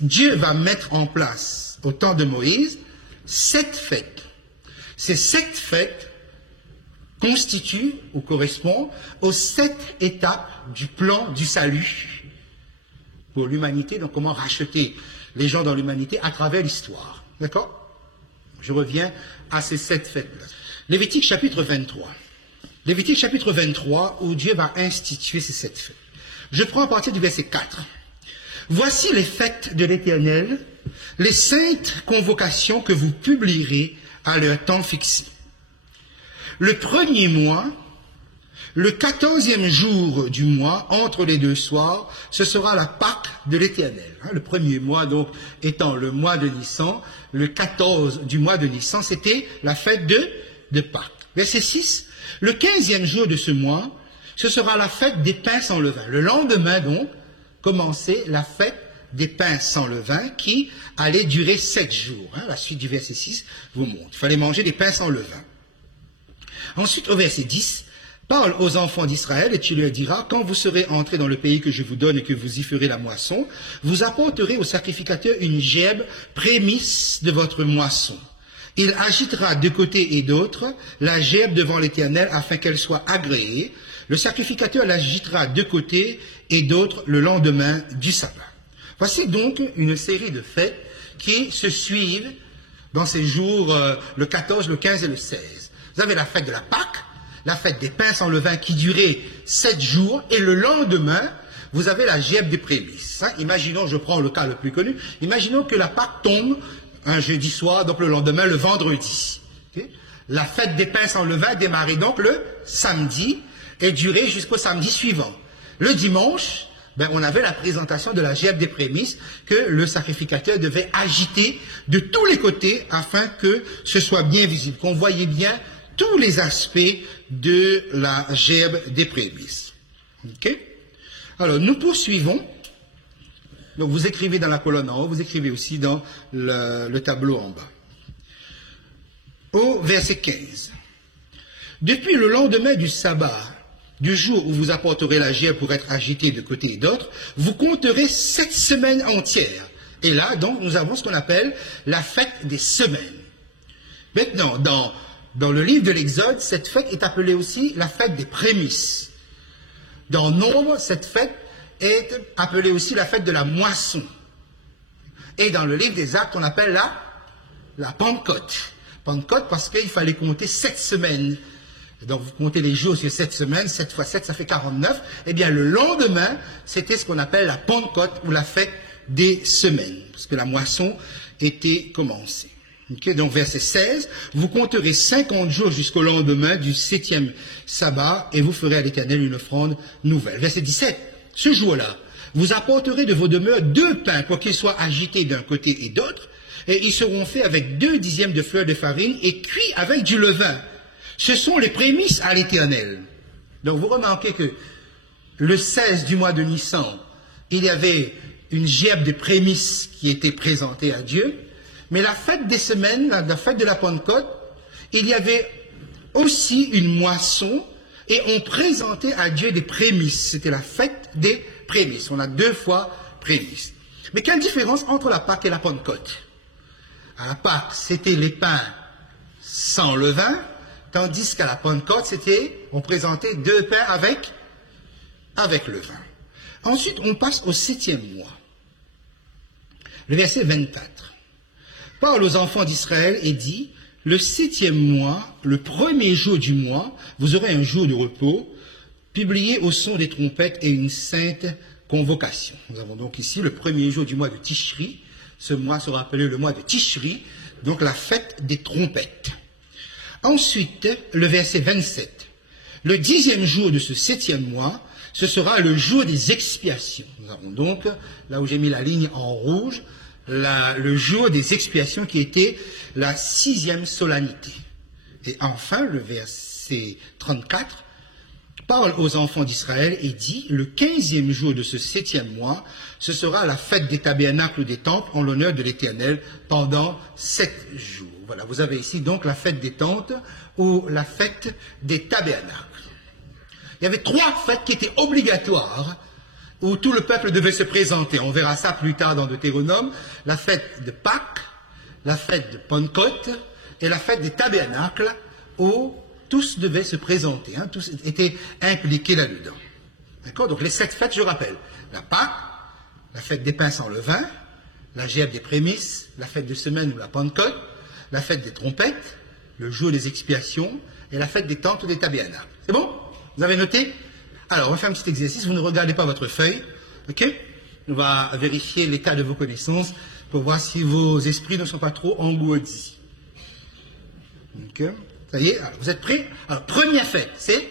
Dieu va mettre en place, au temps de Moïse, 7 fêtes. Ces 7 fêtes constituent ou correspondent aux 7 étapes du plan du salut pour l'humanité, donc comment racheter les gens dans l'humanité à travers l'histoire. D'accord? Je reviens à ces 7 fêtes-là. Lévitique chapitre 23. Lévitique chapitre 23, où Dieu va instituer ces 7 fêtes. Je prends à partir du verset 4. Voici les fêtes de l'Éternel, les saintes convocations que vous publierez à leur temps fixé. Le premier mois, le 14e jour du mois, entre les 2 soirs, ce sera la Pâque de l'Éternel. Le premier mois, donc, étant le mois de Nissan, le 14 du mois de Nissan, c'était la fête de Pâques. Verset 6, le 15e jour de ce mois, ce sera la fête des pains sans levain. Le lendemain, donc, commençait la fête des pains sans levain qui allait durer 7 jours. La suite du verset 6 vous montre. Il fallait manger des pains sans levain. Ensuite, au verset 10, parle aux enfants d'Israël et tu leur diras, quand vous serez entrés dans le pays que je vous donne et que vous y ferez la moisson, vous apporterez au sacrificateur une gèbe prémisse de votre moisson. Il agitera de côté et d'autre la gerbe devant l'Éternel afin qu'elle soit agréée. Le sacrificateur l'agitera de côté et d'autre le lendemain du sabbat. Voici donc une série de fêtes qui se suivent dans ces jours, le 14, le 15 et le 16. Vous avez la fête de la Pâque, la fête des pains sans levain qui durait 7 jours, et le lendemain, vous avez la gerbe des prémices. Imaginons, je prends le cas le plus connu, imaginons que la Pâque tombe un jeudi soir, donc le lendemain, le vendredi. Okay? La fête des pains sans levain démarrait donc le samedi et durait jusqu'au samedi suivant. Le dimanche, on avait la présentation de la gerbe des prémices que le sacrificateur devait agiter de tous les côtés afin que ce soit bien visible, qu'on voyait bien tous les aspects de la gerbe des prémices. Okay? Alors, nous poursuivons. Donc, vous écrivez dans la colonne en haut, vous écrivez aussi dans le tableau en bas. Au verset 15. Depuis le lendemain du sabbat, du jour où vous apporterez la gerbe pour être agitée de côté et d'autre, vous compterez 7 semaines entières. Et là, donc, nous avons ce qu'on appelle la fête des semaines. Maintenant, dans le livre de l'Exode, cette fête est appelée aussi la fête des prémices. Dans Nombre, cette fête est appelée aussi la fête de la moisson. Et dans le livre des Actes, on appelle la Pentecôte. Pentecôte parce qu'il fallait compter 7 semaines. Donc vous comptez les jours sur 7 semaines, 7 fois 7, ça fait 49. Eh bien le lendemain, c'était ce qu'on appelle la Pentecôte ou la fête des semaines, parce que la moisson était commencée. Okay, donc verset 16, vous compterez 50 jours jusqu'au lendemain du 7e sabbat et vous ferez à l'Éternel une offrande nouvelle. Verset 17, ce jour-là, vous apporterez de vos demeures 2 pains pour qu'ils soient agités d'un côté et d'autre, et ils seront faits avec 2 dixièmes de fleur de farine et cuits avec du levain. Ce sont les prémices à l'Éternel. Donc vous remarquez que le 16 du mois de Nissan, il y avait une gerbe de prémices qui était présentée à Dieu. Mais la fête des semaines, la fête de la Pentecôte, il y avait aussi une moisson et on présentait à Dieu des prémices. C'était la fête des prémices. On a 2 fois prémices. Mais quelle différence entre la Pâque et la Pentecôte? À la Pâque, c'était les pains sans levain, tandis qu'à la Pentecôte, on présentait 2 pains avec levain. Ensuite, on passe au 7e mois. Le verset 24. Parle aux enfants d'Israël et dit, le 7e mois, le 1er jour du mois, vous aurez un jour de repos, publié au son des trompettes et une sainte convocation. Nous avons donc ici le 1er jour du mois de Tishri. Ce mois sera appelé le mois de Tishri, donc la fête des trompettes. Ensuite, le verset 27. Le 10e jour de ce 7e mois, ce sera le jour des expiations. Nous avons donc, là où j'ai mis la ligne en rouge, le jour des expiations qui était la 6e solennité. Et enfin, le verset 34 parle aux enfants d'Israël et dit, le 15e jour de ce 7e mois, ce sera la fête des tabernacles ou des temples en l'honneur de l'Éternel pendant 7 jours. Voilà, vous avez ici donc la fête des tentes ou la fête des tabernacles. Il y avait 3 fêtes qui étaient obligatoires où tout le peuple devait se présenter. On verra ça plus tard dans Deutéronome. La fête de Pâques, la fête de Pentecôte et la fête des tabernacles où tous devaient se présenter. Tous étaient impliqués là-dedans. D'accord? Donc les 7 fêtes, je rappelle. La Pâques, la fête des pains sans levain, la gerbe des prémices, la fête de semaine ou la Pentecôte, la fête des trompettes, le jour des expiations et la fête des tentes ou des tabernacles. C'est bon? Vous avez noté? Alors, on va faire un petit exercice. Vous ne regardez pas votre feuille. OK? On va vérifier l'état de vos connaissances pour voir si vos esprits ne sont pas trop engourdis. OK? Ça y est? Alors, vous êtes prêts? Alors, première fête, c'est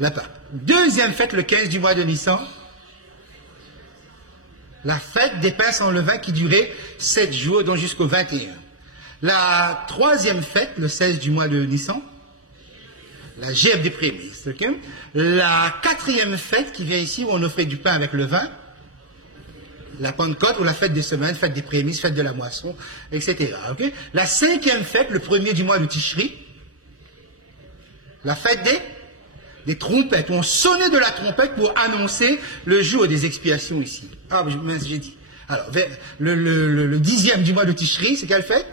la Pâque. Deuxième fête, le 15 du mois de Nissan. La fête des pains sans levain qui durait 7 jours, donc jusqu'au 21. La troisième fête, le 16 du mois de Nissan. La gerbe des prémices. Okay? La 4e fête qui vient ici où on offrait du pain avec le vin. La Pentecôte ou la fête des semaines, fête des prémices, fête de la moisson, etc. Okay? La 5e fête, le 1er du mois de Tishri. La fête des trompettes, où on sonnait de la trompette pour annoncer le jour des expiations ici. Ah, mince, j'ai dit. Alors, le 10e du mois de Tishri, c'est quelle fête?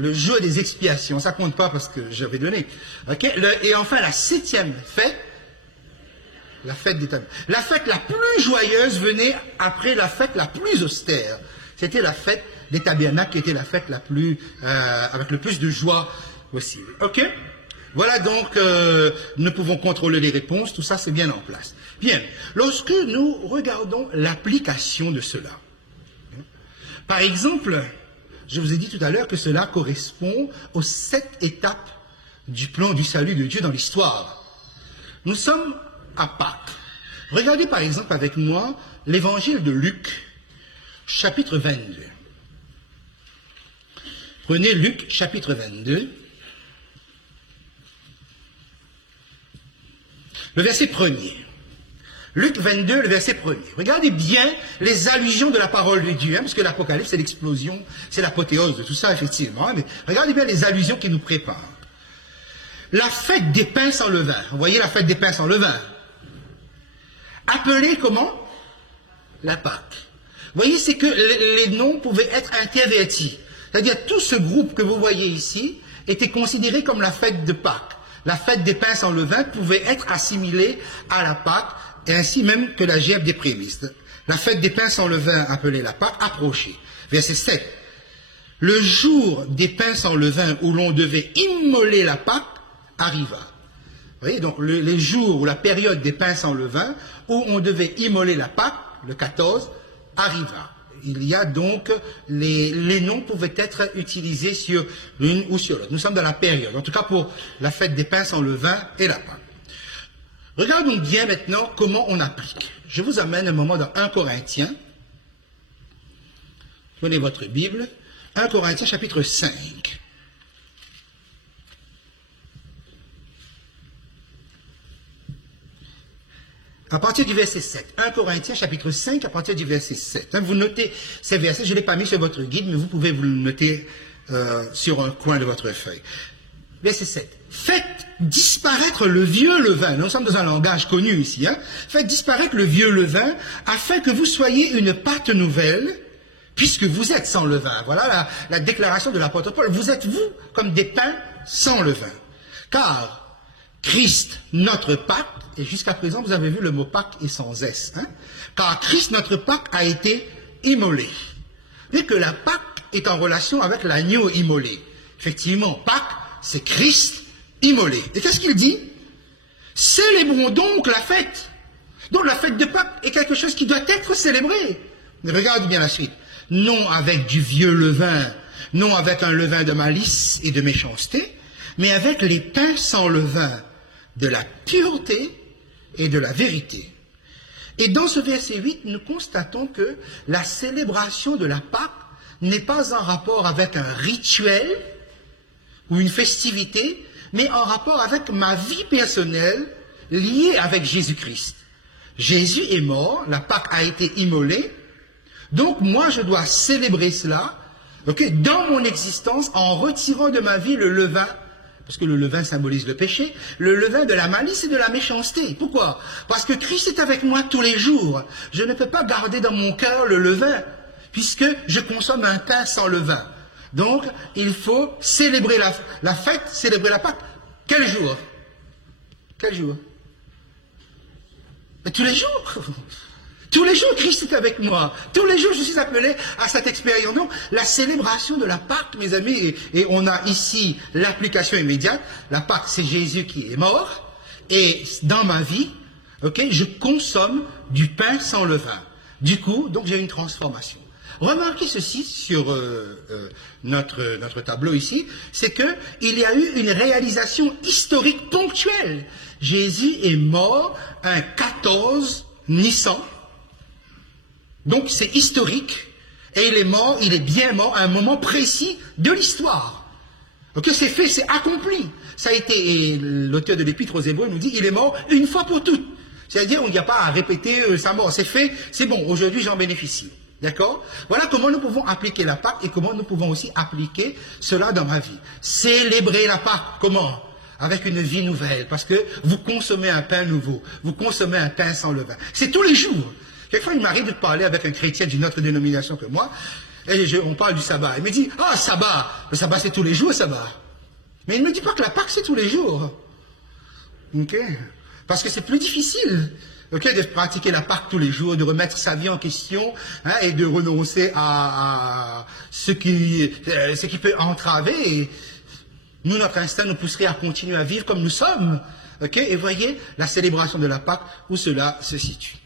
le jour des expiations, ça compte pas parce que j'avais donné. Okay? Et enfin, la 7e fête, la fête des tabernacles. La fête la plus joyeuse venait après la fête la plus austère. C'était la fête des tabernacles qui était la fête la plus, avec le plus de joie possible. Ok? Voilà donc, nous pouvons contrôler les réponses, tout ça c'est bien en place. Bien, lorsque nous regardons l'application de cela, par exemple, je vous ai dit tout à l'heure que cela correspond aux 7 étapes du plan du salut de Dieu dans l'histoire. Nous sommes à Pâques. Regardez par exemple avec moi l'évangile de Luc, chapitre 22. Prenez Luc, chapitre 22. Le verset 1er. Luc 22, le verset 1er. Regardez bien les allusions de la parole de Dieu, parce que l'Apocalypse, c'est l'explosion, c'est l'apothéose de tout ça, effectivement. Mais regardez bien les allusions qui nous préparent. La fête des pains sans levain. Vous voyez la fête des pains sans levain. Appelée comment? La Pâque. Vous voyez, c'est que les noms pouvaient être intervertis. C'est-à-dire, tout ce groupe que vous voyez ici était considéré comme la fête de Pâques. La fête des pains sans levain pouvait être assimilée à la Pâque, et ainsi même que la gerbe des prémices. La fête des pains sans levain, appelée la Pâque, approchait. Verset 7. Le jour des pains sans levain où l'on devait immoler la Pâque arriva. Vous voyez, donc les jours ou la période des pains sans levain où on devait immoler la Pâque, le 14, arriva. Il y a donc, les noms pouvaient être utilisés sur l'une ou sur l'autre. Nous sommes dans la période, en tout cas pour la fête des pains sans levain et la Pâque. Regardons bien maintenant comment on applique. Je vous amène un moment dans 1 Corinthiens. Prenez votre Bible. 1 Corinthiens chapitre 5. À partir du verset 7. 1 Corinthiens chapitre 5 à partir du verset 7. Vous notez ces versets, je ne l'ai pas mis sur votre guide, mais vous pouvez vous le noter sur un coin de votre feuille. Verset 7. Faites disparaître le vieux levain. Nous sommes dans un langage connu ici. Faites disparaître le vieux levain afin que vous soyez une pâte nouvelle, puisque vous êtes sans levain. Voilà la déclaration de l'apôtre Paul. Vous êtes, vous, comme des pains sans levain. Car Christ, notre Pâque, et jusqu'à présent, vous avez vu le mot Pâque est sans S. Car Christ, notre Pâque, a été immolé. Dès que la Pâque est en relation avec l'agneau immolé. Effectivement, Pâque, c'est Christ immolé. Et qu'est-ce qu'il dit? Célébrons donc la fête. Donc la fête de Pâques est quelque chose qui doit être célébré. Mais regarde bien la suite. Non avec du vieux levain, non avec un levain de malice et de méchanceté, mais avec les pains sans levain, de la pureté et de la vérité. Et dans ce verset 8, nous constatons que la célébration de la Pâque n'est pas en rapport avec un rituel ou une festivité, mais en rapport avec ma vie personnelle liée avec Jésus-Christ. Jésus est mort, la Pâque a été immolée, donc moi je dois célébrer cela dans mon existence en retirant de ma vie le levain, parce que le levain symbolise le péché, le levain de la malice et de la méchanceté. Pourquoi? Parce que Christ est avec moi tous les jours. Je ne peux pas garder dans mon cœur le levain, puisque je consomme un pain sans levain. Donc, il faut célébrer la fête, célébrer la Pâque. Quel jour? Quel jour? Mais tous les jours. Tous les jours, Christ est avec moi. Tous les jours, je suis appelé à cette expérience. Donc, la célébration de la Pâque, mes amis, et on a ici l'application immédiate. La Pâque, c'est Jésus qui est mort. Et dans ma vie, je consomme du pain sans levain. Du coup, donc j'ai une transformation. Remarquez ceci sur notre tableau ici, c'est qu'il y a eu une réalisation historique ponctuelle. Jésus est mort un 14 Nissan. Donc c'est historique, et il est mort, il est bien mort à un moment précis de l'histoire. C'est fait, c'est accompli. Ça a été, et l'auteur de l'Épître aux Hébreux nous dit, il est mort une fois pour toutes. C'est-à-dire, on n'y a pas à répéter sa mort, c'est fait, c'est bon, aujourd'hui j'en bénéficie. D'accord? Voilà comment nous pouvons appliquer la Pâque et comment nous pouvons aussi appliquer cela dans ma vie. Célébrer la Pâque, comment? Avec une vie nouvelle, parce que vous consommez un pain nouveau, vous consommez un pain sans levain. C'est tous les jours. Quelquefois, il m'arrive de parler avec un chrétien d'une autre dénomination que moi, On parle du sabbat. Il me dit, ah, sabbat. Le sabbat, c'est tous les jours, sabbat. Mais il ne me dit pas que la Pâque, c'est tous les jours. Ok? Parce que c'est plus difficile, ok, de pratiquer la Pâque tous les jours, de remettre sa vie en question, hein, et de renoncer à ce qui peut entraver. Et nous, notre instinct nous pousserait à continuer à vivre comme nous sommes. Ok? Et voyez la célébration de la Pâque où cela se situe.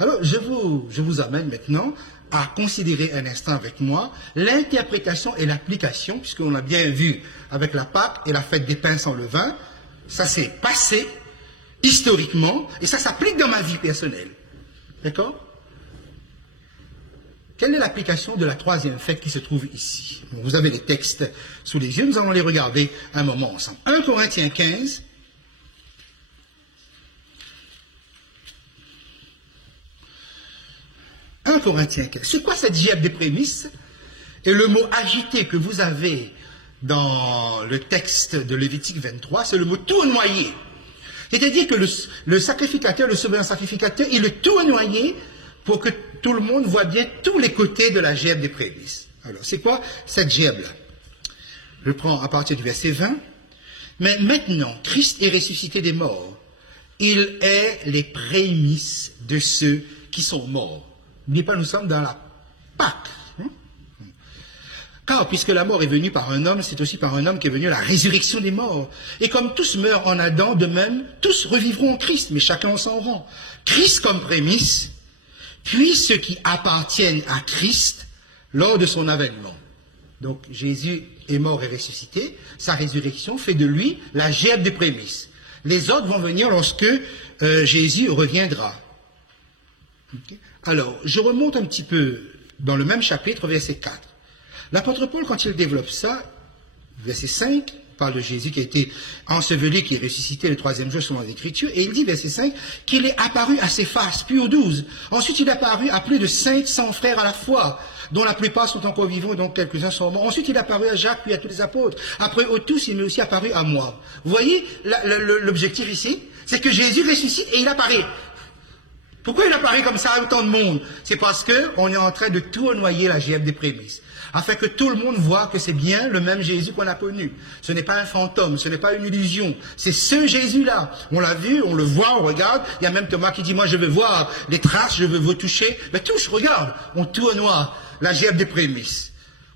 Alors, je vous amène maintenant à considérer un instant avec moi l'interprétation et l'application, puisqu'on a bien vu avec la Pâque et la fête des pains sans levain, ça s'est passé historiquement, et ça s'applique dans ma vie personnelle. D'accord? Quelle est l'application de la troisième fête qui se trouve ici? Vous avez les textes sous les yeux, nous allons les regarder un moment ensemble. 1 Corinthiens 15. 1 Corinthiens 15. C'est quoi cette gerbes des prémices? Et le mot agité que vous avez dans le texte de Lévitique 23, c'est le mot tournoyer. C'est-à-dire que le sacrificateur, le souverain sacrificateur, il le tournoyer pour que tout le monde voit bien tous les côtés de la gerbe des prémices. Alors, c'est quoi cette gerbe-là? Je prends à partir du verset 20. Mais maintenant, Christ est ressuscité des morts. Il est les prémices de ceux qui sont morts. N'oubliez pas, nous sommes dans la Pâque. Car puisque la mort est venue par un homme, c'est aussi par un homme qu'est venue la résurrection des morts. Et comme tous meurent en Adam, de même, tous revivront en Christ, mais chacun en son rang. Christ comme prémisse, puis ceux qui appartiennent à Christ lors de son avènement. Donc Jésus est mort et ressuscité, sa résurrection fait de lui la gerbe des prémices. Les autres vont venir lorsque Jésus reviendra. Okay. Alors, je remonte un petit peu dans le même chapitre, verset 4. L'apôtre Paul, quand il développe ça, verset 5, parle de Jésus qui a été enseveli, qui est ressuscité le troisième jour selon l'Écriture, et il dit, verset 5, qu'il est apparu à Céphas, puis aux 12. Ensuite, il est apparu à plus de 500 frères à la fois, dont la plupart sont encore vivants, dont quelques-uns sont morts. Ensuite, il est apparu à Jacques, puis à tous les apôtres. Après, aux tous, il est aussi apparu à moi. Vous voyez l'objectif ici? C'est que Jésus ressuscite et il apparaît. Pourquoi il apparaît comme ça à autant de monde? C'est parce qu'on est en train de tournoyer la gerbe des prémices, afin que tout le monde voit que c'est bien le même Jésus qu'on a connu. Ce n'est pas un fantôme, ce n'est pas une illusion, c'est ce Jésus-là. On l'a vu, on le voit, on regarde. Il y a même Thomas qui dit, moi je veux voir les traces, je veux vous toucher. Mais touche, regarde, on tournoie la gerbe des prémices,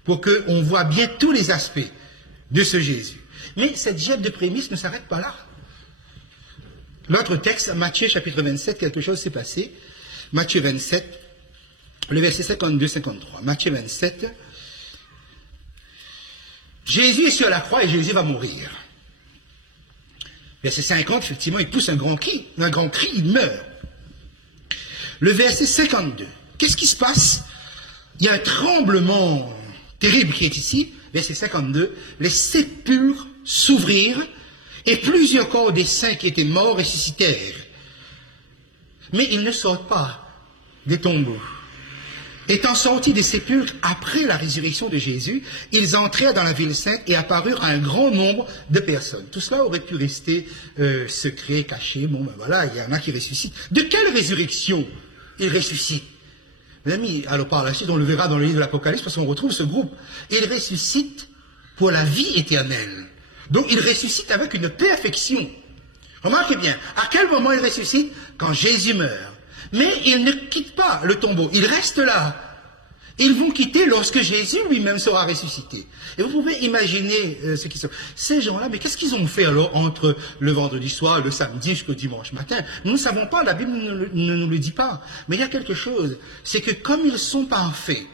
pour qu'on voit bien tous les aspects de ce Jésus. Mais cette gerbe des prémices ne s'arrête pas là. L'autre texte, Matthieu chapitre 27, quelque chose s'est passé. Matthieu 27, le verset 52-53. Matthieu 27. Jésus est sur la croix et Jésus va mourir. Verset 50, effectivement, il pousse un grand cri, il meurt. Le verset 52. Qu'est-ce qui se passe? Il y a un tremblement terrible qui est ici. Verset 52. Les sépulcres s'ouvrirent. Et plusieurs corps des saints qui étaient morts ressuscitèrent. Mais ils ne sortent pas des tombeaux. Étant sortis des sépulcres après la résurrection de Jésus, ils entrèrent dans la ville sainte et apparurent à un grand nombre de personnes. Tout cela aurait pu rester secret, caché. Bon, ben voilà, il y en a qui ressuscitent. De quelle résurrection ils ressuscitent? Mes amis, alors par la suite, on le verra dans le livre de l'Apocalypse, parce qu'on retrouve ce groupe. Ils ressuscitent pour la vie éternelle. Donc, il ressuscite avec une perfection. Remarquez bien, à quel moment il ressuscite? Quand Jésus meurt. Mais il ne quitte pas le tombeau, il reste là. Ils vont quitter lorsque Jésus lui-même sera ressuscité. Et vous pouvez imaginer ce qu'ils sont. Ces gens-là, mais qu'est-ce qu'ils ont fait alors entre le vendredi soir, le samedi jusqu'au dimanche matin? Nous ne savons pas, la Bible ne nous le dit pas. Mais il y a quelque chose, c'est que comme ils sont parfaits,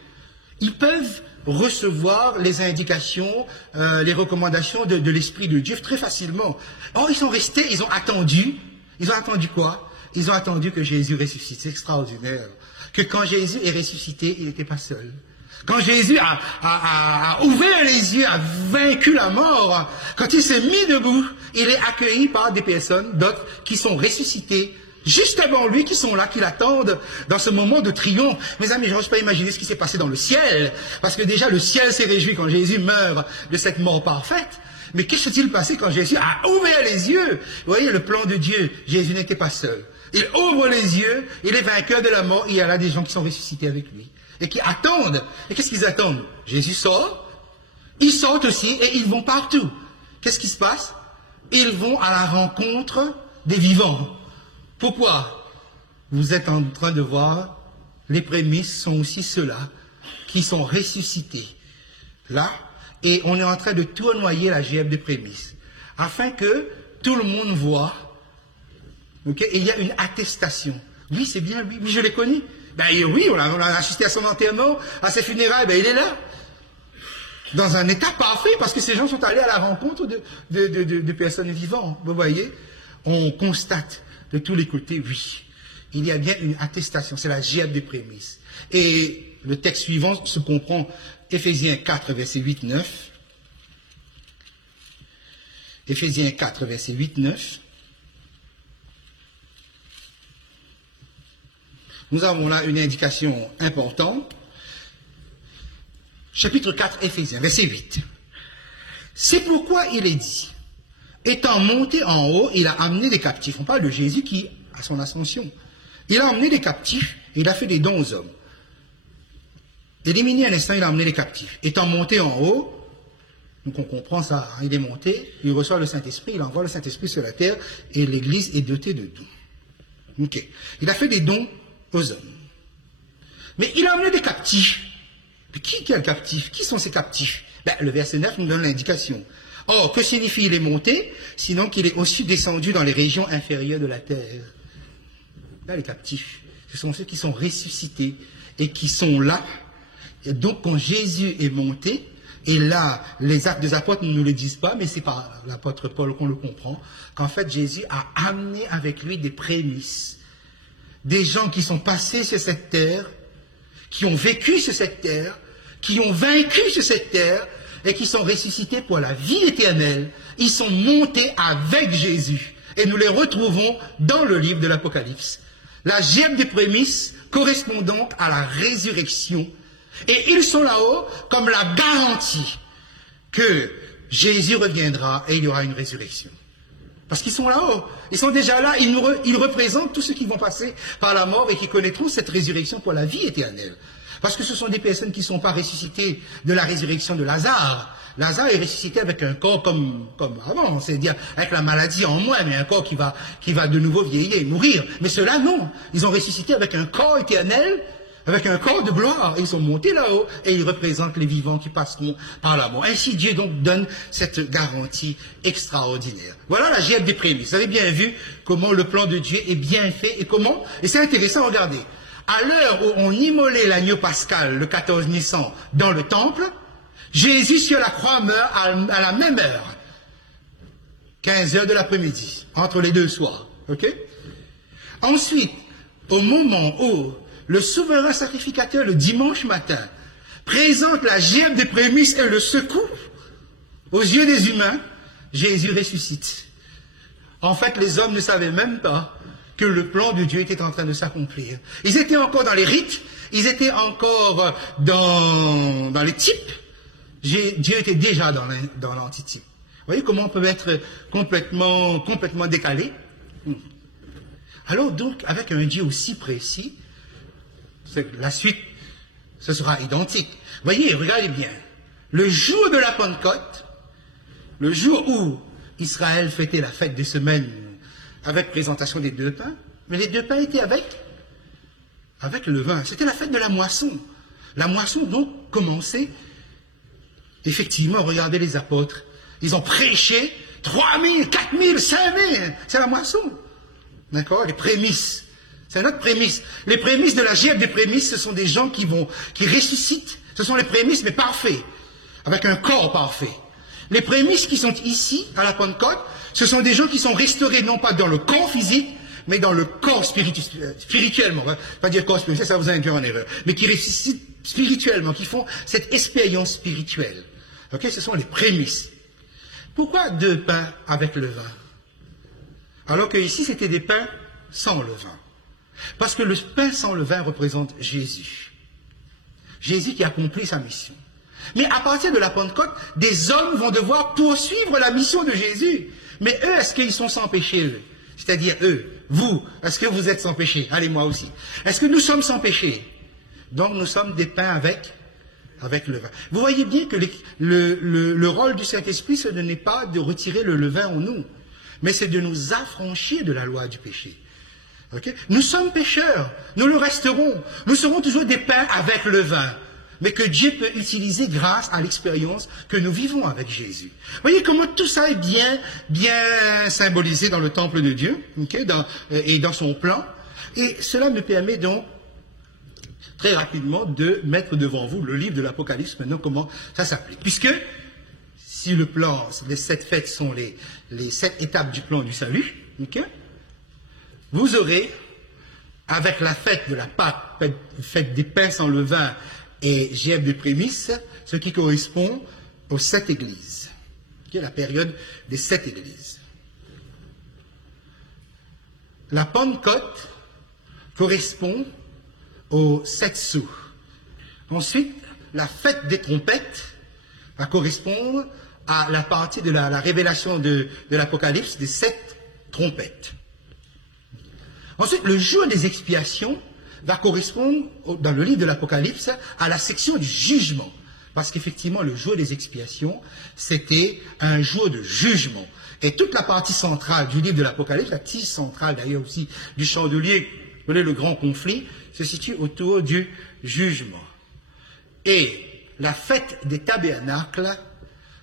ils peuvent recevoir les indications, les recommandations de l'Esprit de Dieu très facilement. Or, ils sont restés, ils ont attendu. Ils ont attendu quoi? Ils ont attendu que Jésus ressuscite. C'est extraordinaire. Que quand Jésus est ressuscité, il n'était pas seul. Quand Jésus a ouvert les yeux, a vaincu la mort, quand il s'est mis debout, il est accueilli par des personnes, d'autres qui sont ressuscitées, juste avant lui, qui sont là, qui l'attendent dans ce moment de triomphe. Mes amis, je n'ose pas imaginer ce qui s'est passé dans le ciel, parce que déjà le ciel s'est réjoui quand Jésus meurt de cette mort parfaite. Mais qu'est-ce qui s'est passé quand Jésus a ouvert les yeux? Vous voyez, le plan de Dieu, Jésus n'était pas seul. Il ouvre les yeux, il est vainqueur de la mort, et il y a là des gens qui sont ressuscités avec lui. et qui attendent. Et qu'est-ce qu'ils attendent? Jésus sort, ils sortent aussi et ils vont partout. Qu'est-ce qui se passe? Ils vont à la rencontre des vivants. Pourquoi? Vous êtes en train de voir, les prémices sont aussi ceux-là qui sont ressuscités. Là, et on est en train de tournoyer la GF des prémices, afin que tout le monde voit, okay, et il y a une attestation. Oui, c'est bien, oui, je l'ai connu. Ben oui, on a assisté à son enterrement, à ses funérailles, ben il est là. Dans un état parfait, parce que ces gens sont allés à la rencontre de personnes vivantes. Vous voyez, on constate de tous les côtés, oui, il y a bien une attestation, c'est la GF des prémices. Et le texte suivant se comprend, Éphésiens 4, verset 8-9. Éphésiens 4, verset 8-9. Nous avons là une indication importante. Chapitre 4, Éphésiens, verset 8. C'est pourquoi il est dit, étant monté en haut, il a amené des captifs. On parle de Jésus qui, à son ascension, il a emmené des captifs et il a fait des dons aux hommes. Éliminé un instant, il a emmené les captifs. Étant monté en haut, donc on comprend ça, hein, il est monté, il reçoit le Saint-Esprit, il envoie le Saint-Esprit sur la terre et l'Église est dotée de dons. Okay. Il a fait des dons aux hommes. Mais il a emmené des captifs. Mais qui est le captif? Qui sont ces captifs? Ben, le verset 9 nous donne l'indication. Or, que signifie il est monté? Sinon qu'il est aussi descendu dans les régions inférieures de la terre. Là, les captifs, ce sont ceux qui sont ressuscités et qui sont là. Et donc, quand Jésus est monté, et là, les actes des apôtres ne nous le disent pas, mais c'est par l'apôtre Paul qu'on le comprend, qu'en fait, Jésus a amené avec lui des prémices. Des gens qui sont passés sur cette terre, qui ont vécu sur cette terre, qui ont vaincu sur cette terre, et qui sont ressuscités pour la vie éternelle. Ils sont montés avec Jésus. Et nous les retrouvons dans le livre de l'Apocalypse. La GF des prémices correspond donc à la résurrection. Et ils sont là-haut comme la garantie que Jésus reviendra et il y aura une résurrection. Parce qu'ils sont là-haut. Ils sont déjà là. Ils représentent tous ceux qui vont passer par la mort et qui connaîtront cette résurrection pour la vie éternelle. Parce que ce sont des personnes qui ne sont pas ressuscitées de la résurrection de Lazare. Lazare est ressuscité avec un corps comme avant, c'est-à-dire avec la maladie en moins, mais un corps qui va de nouveau vieillir et mourir. Mais ceux-là, non. Ils ont ressuscité avec un corps éternel, avec un corps de gloire. Ils sont montés là-haut et ils représentent les vivants qui passeront par la mort. Ainsi, Dieu donc donne cette garantie extraordinaire. Voilà la GF des prémices. Vous avez bien vu comment le plan de Dieu est bien fait et comment, et c'est intéressant, regardez. À l'heure où on immolait l'agneau pascal, le 14 Nissan, dans le temple, Jésus sur la croix meurt à la même heure, 15 heures de l'après-midi, entre les deux soirs. Okay? Ensuite, au moment où le souverain sacrificateur, le dimanche matin, présente la GF des prémices et le secoue aux yeux des humains, Jésus ressuscite. En fait, les hommes ne savaient même pas que le plan de Dieu était en train de s'accomplir. Ils étaient encore dans les rites, ils étaient encore dans les types. Dieu était déjà dans l'antitype. Vous voyez comment on peut être complètement décalé? Alors donc, avec un Dieu aussi précis, la suite, ce sera identique. Vous voyez, regardez bien. Le jour de la Pentecôte, le jour où Israël fêtait la fête des semaines avec présentation des 2 pains, mais les 2 pains étaient avec le vin. C'était la fête de la moisson. La moisson donc commençait. Effectivement, regardez les apôtres. Ils ont prêché 3000, 4000, 5000. C'est la moisson. D'accord? Les prémices. C'est notre prémisse. Les prémices de la GF des prémices, ce sont des gens qui ressuscitent. Ce sont les prémices, mais parfaits. Avec un corps parfait. Les prémices qui sont ici, à la Pentecôte, ce sont des gens qui sont restaurés, non pas dans le corps physique, mais dans le corps spirituellement. On va pas dire corps spirituel, ça vous induit en erreur. Mais qui ressuscitent spirituellement, qui font cette expérience spirituelle. Ok, ce sont les prémices. Pourquoi 2 pains avec le vin? Alors que ici, c'était des pains sans le vin. Parce que le pain sans le vin représente Jésus. Jésus qui accomplit sa mission. Mais à partir de la Pentecôte, des hommes vont devoir poursuivre la mission de Jésus. Mais eux, est-ce qu'ils sont sans péché, eux? C'est-à-dire eux, vous, est-ce que vous êtes sans péché? Allez, moi aussi. Est-ce que nous sommes sans péché? Donc nous sommes des pains avec le vin. Vous voyez bien que le rôle du Saint-Esprit, ce n'est pas de retirer le levain en nous, mais c'est de nous affranchir de la loi du péché. Okay? Nous sommes pécheurs, nous le resterons, nous serons toujours des pains avec le vin, mais que Dieu peut utiliser grâce à l'expérience que nous vivons avec Jésus. Vous voyez comment tout ça est bien symbolisé dans le temple de Dieu, okay? Et dans son plan. Et cela me permet donc très rapidement de mettre devant vous le livre de l'Apocalypse, maintenant comment ça s'applique. Puisque si le plan, les 7 fêtes sont les 7 étapes du plan du salut, okay? Vous aurez, avec la fête de la Pâque, fête des pains sans levain et gève de prémices, ce qui correspond aux 7 églises, qui est la période des 7 églises. La Pentecôte correspond aux 7 sceaux. Ensuite, la fête des trompettes va correspondre à la partie de la révélation de l'Apocalypse des 7 trompettes. Ensuite, le jour des expiations va correspondre, dans le livre de l'Apocalypse, à la section du jugement. Parce qu'effectivement, le jour des expiations, c'était un jour de jugement. Et toute la partie centrale du livre de l'Apocalypse, la tige centrale d'ailleurs aussi du chandelier, vous voyez, le grand conflit, se situe autour du jugement. Et la fête des tabernacles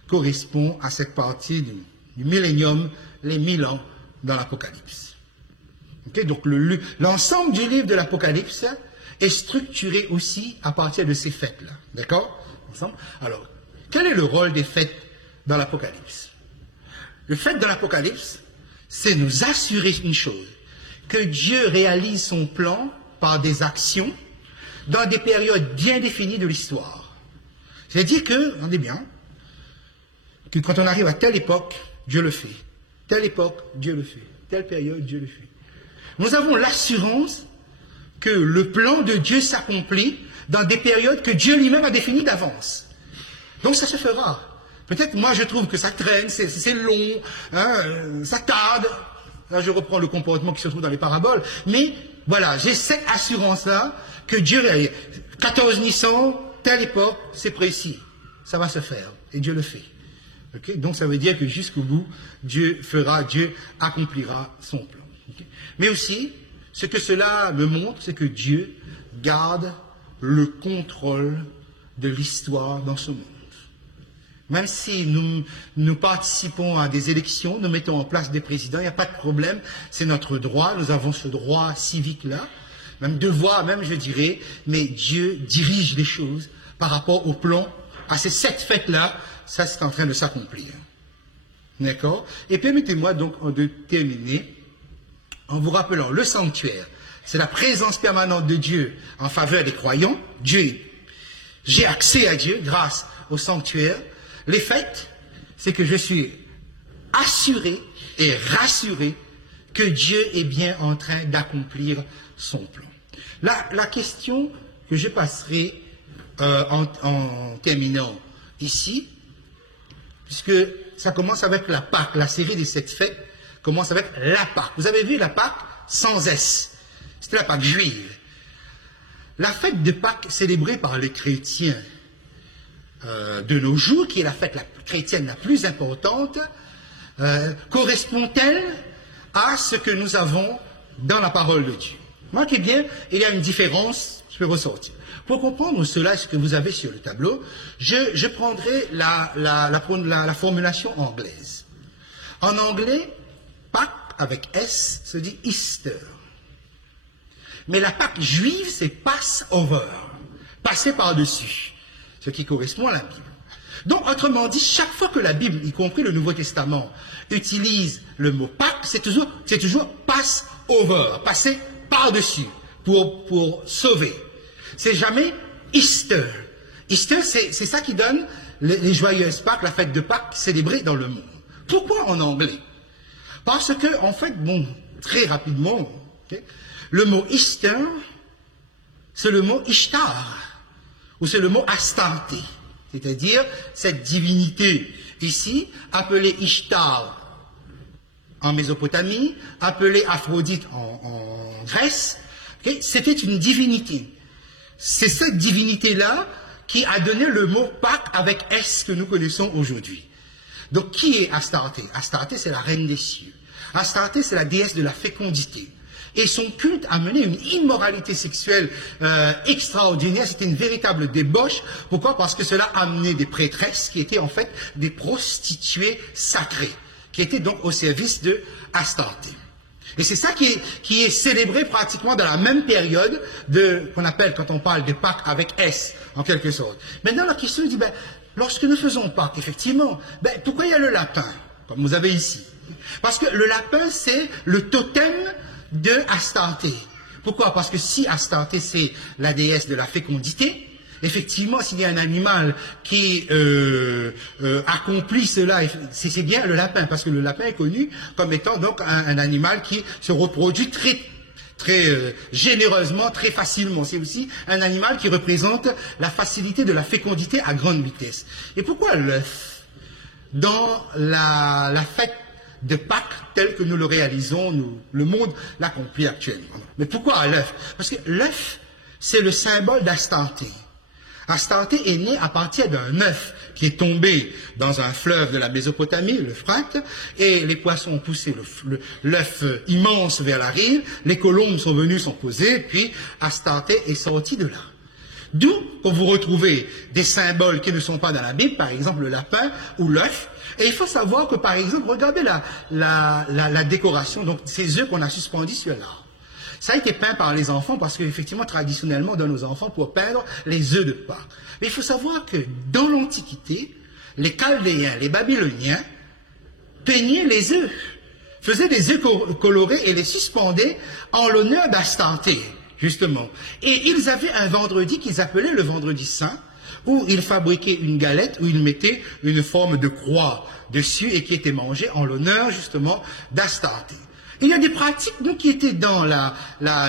correspond à cette partie du millénium, les 1000 ans dans l'Apocalypse. Okay, donc l'ensemble du livre de l'Apocalypse est structuré aussi à partir de ces fêtes-là. D'accord? Alors, quel est le rôle des fêtes dans l'Apocalypse? Le fait dans l'Apocalypse, c'est nous assurer une chose, que Dieu réalise son plan par des actions dans des périodes bien définies de l'histoire. C'est-à-dire que, on est bien, que quand on arrive à telle époque, Dieu le fait. Telle époque, Dieu le fait. Telle période, Dieu le fait. Nous avons l'assurance que le plan de Dieu s'accomplit dans des périodes que Dieu lui-même a définies d'avance. Donc ça se fera. Peut-être moi je trouve que ça traîne, c'est long, hein, ça tarde. Là je reprends le comportement qui se trouve dans les paraboles. Mais voilà, j'ai cette assurance-là que Dieu réalise. 14 Nissan, telle époque, c'est précis. Ça va se faire. Et Dieu le fait. Okay? Donc ça veut dire que jusqu'au bout, Dieu accomplira son plan. Okay? Mais aussi, ce que cela me montre, c'est que Dieu garde le contrôle de l'histoire dans ce monde. Même si nous participons à des élections, nous mettons en place des présidents, il n'y a pas de problème, c'est notre droit, nous avons ce droit civique-là, même devoir, même je dirais, mais Dieu dirige les choses par rapport au plan, à ces 7 fêtes-là, ça c'est en train de s'accomplir. D'accord? Et permettez-moi donc de terminer en vous rappelant le sanctuaire. C'est la présence permanente de Dieu en faveur des croyants. J'ai accès à Dieu grâce au sanctuaire. Les fêtes, c'est que je suis assuré et rassuré que Dieu est bien en train d'accomplir son plan. La question que je passerai en terminant ici, puisque ça commence avec la Pâque, la série des 7 fêtes commence avec la Pâque. Vous avez vu la Pâque sans S. C'était la Pâque juive. La fête de Pâques célébrée par les chrétiens de nos jours, qui est la fête chrétienne la plus importante, correspond-elle à ce que nous avons dans la parole de Dieu? Marquez bien, il y a une différence, je vais ressortir. Pour comprendre cela, ce que vous avez sur le tableau, je prendrai la formulation anglaise. En anglais, Pâques avec S se dit Easter. Mais la Pâque juive, c'est Passover, passer par-dessus, ce qui correspond à la Bible. Donc, autrement dit, chaque fois que la Bible, y compris le Nouveau Testament, utilise le mot Pâques, c'est toujours Passover, passer par-dessus, pour sauver. C'est jamais Easter. Easter, c'est ça qui donne les joyeuses Pâques, la fête de Pâques célébrée dans le monde. Pourquoi en anglais? Parce que, en fait, très rapidement, okay, le mot Easter, c'est le mot Ishtar, ou c'est le mot Astarte, c'est-à-dire cette divinité ici, appelée Ishtar en Mésopotamie, appelée Aphrodite en Grèce, okay, c'était une divinité. c'est cette divinité-là qui a donné le mot Pâques avec S que nous connaissons aujourd'hui. Donc, qui est Astarté? Astarté, c'est la reine des cieux. Astarté, c'est la déesse de la fécondité. Et son culte a mené une immoralité sexuelle extraordinaire. C'était une véritable débauche. Pourquoi? Parce que cela a amené des prêtresses qui étaient en fait des prostituées sacrées, qui étaient donc au service de Astarté. Et c'est ça qui est célébré pratiquement dans la même période qu'on appelle, quand on parle de Pâques avec S, en quelque sorte. Maintenant, la question dit, lorsque nous faisons Pâques, effectivement, pourquoi il y a le lapin, comme vous avez ici? Parce que le lapin, c'est le totem de Astarté. Pourquoi? Parce que si Astarté, c'est la déesse de la fécondité, effectivement, s'il y a un animal qui accomplit cela, c'est bien le lapin, parce que le lapin est connu comme étant donc un animal qui se reproduit très généreusement, très facilement. C'est aussi un animal qui représente la facilité de la fécondité à grande vitesse. Et pourquoi l'œuf? Dans la fête de Pâques, tel que nous le réalisons, le monde l'accomplit actuellement. Mais pourquoi l'œuf? Parce que l'œuf, c'est le symbole d'Astarté. Astarté est née à partir d'un œuf qui est tombé dans un fleuve de la Mésopotamie, l'Euphrate, et les poissons ont poussé l'œuf immense vers la rive, les colombes sont venues s'en poser, puis Astarté est sortie de là. D'où qu'on vous retrouvez des symboles qui ne sont pas dans la Bible, par exemple le lapin ou l'œuf. Et il faut savoir que, par exemple, regardez la décoration, donc ces œufs qu'on a suspendus sur l'arbre. Ça a été peint par les enfants parce qu'effectivement, traditionnellement, on donne aux enfants pour peindre les œufs de Pâques. Mais il faut savoir que dans l'Antiquité, les Chaldéens, les Babyloniens, peignaient les œufs, faisaient des œufs colorés et les suspendaient en l'honneur d'Astarté, justement. Et ils avaient un vendredi qu'ils appelaient le vendredi saint, où ils fabriquaient une galette, où ils mettaient une forme de croix dessus et qui était mangée en l'honneur, justement, d'Astarté. Il y a des pratiques donc, qui étaient dans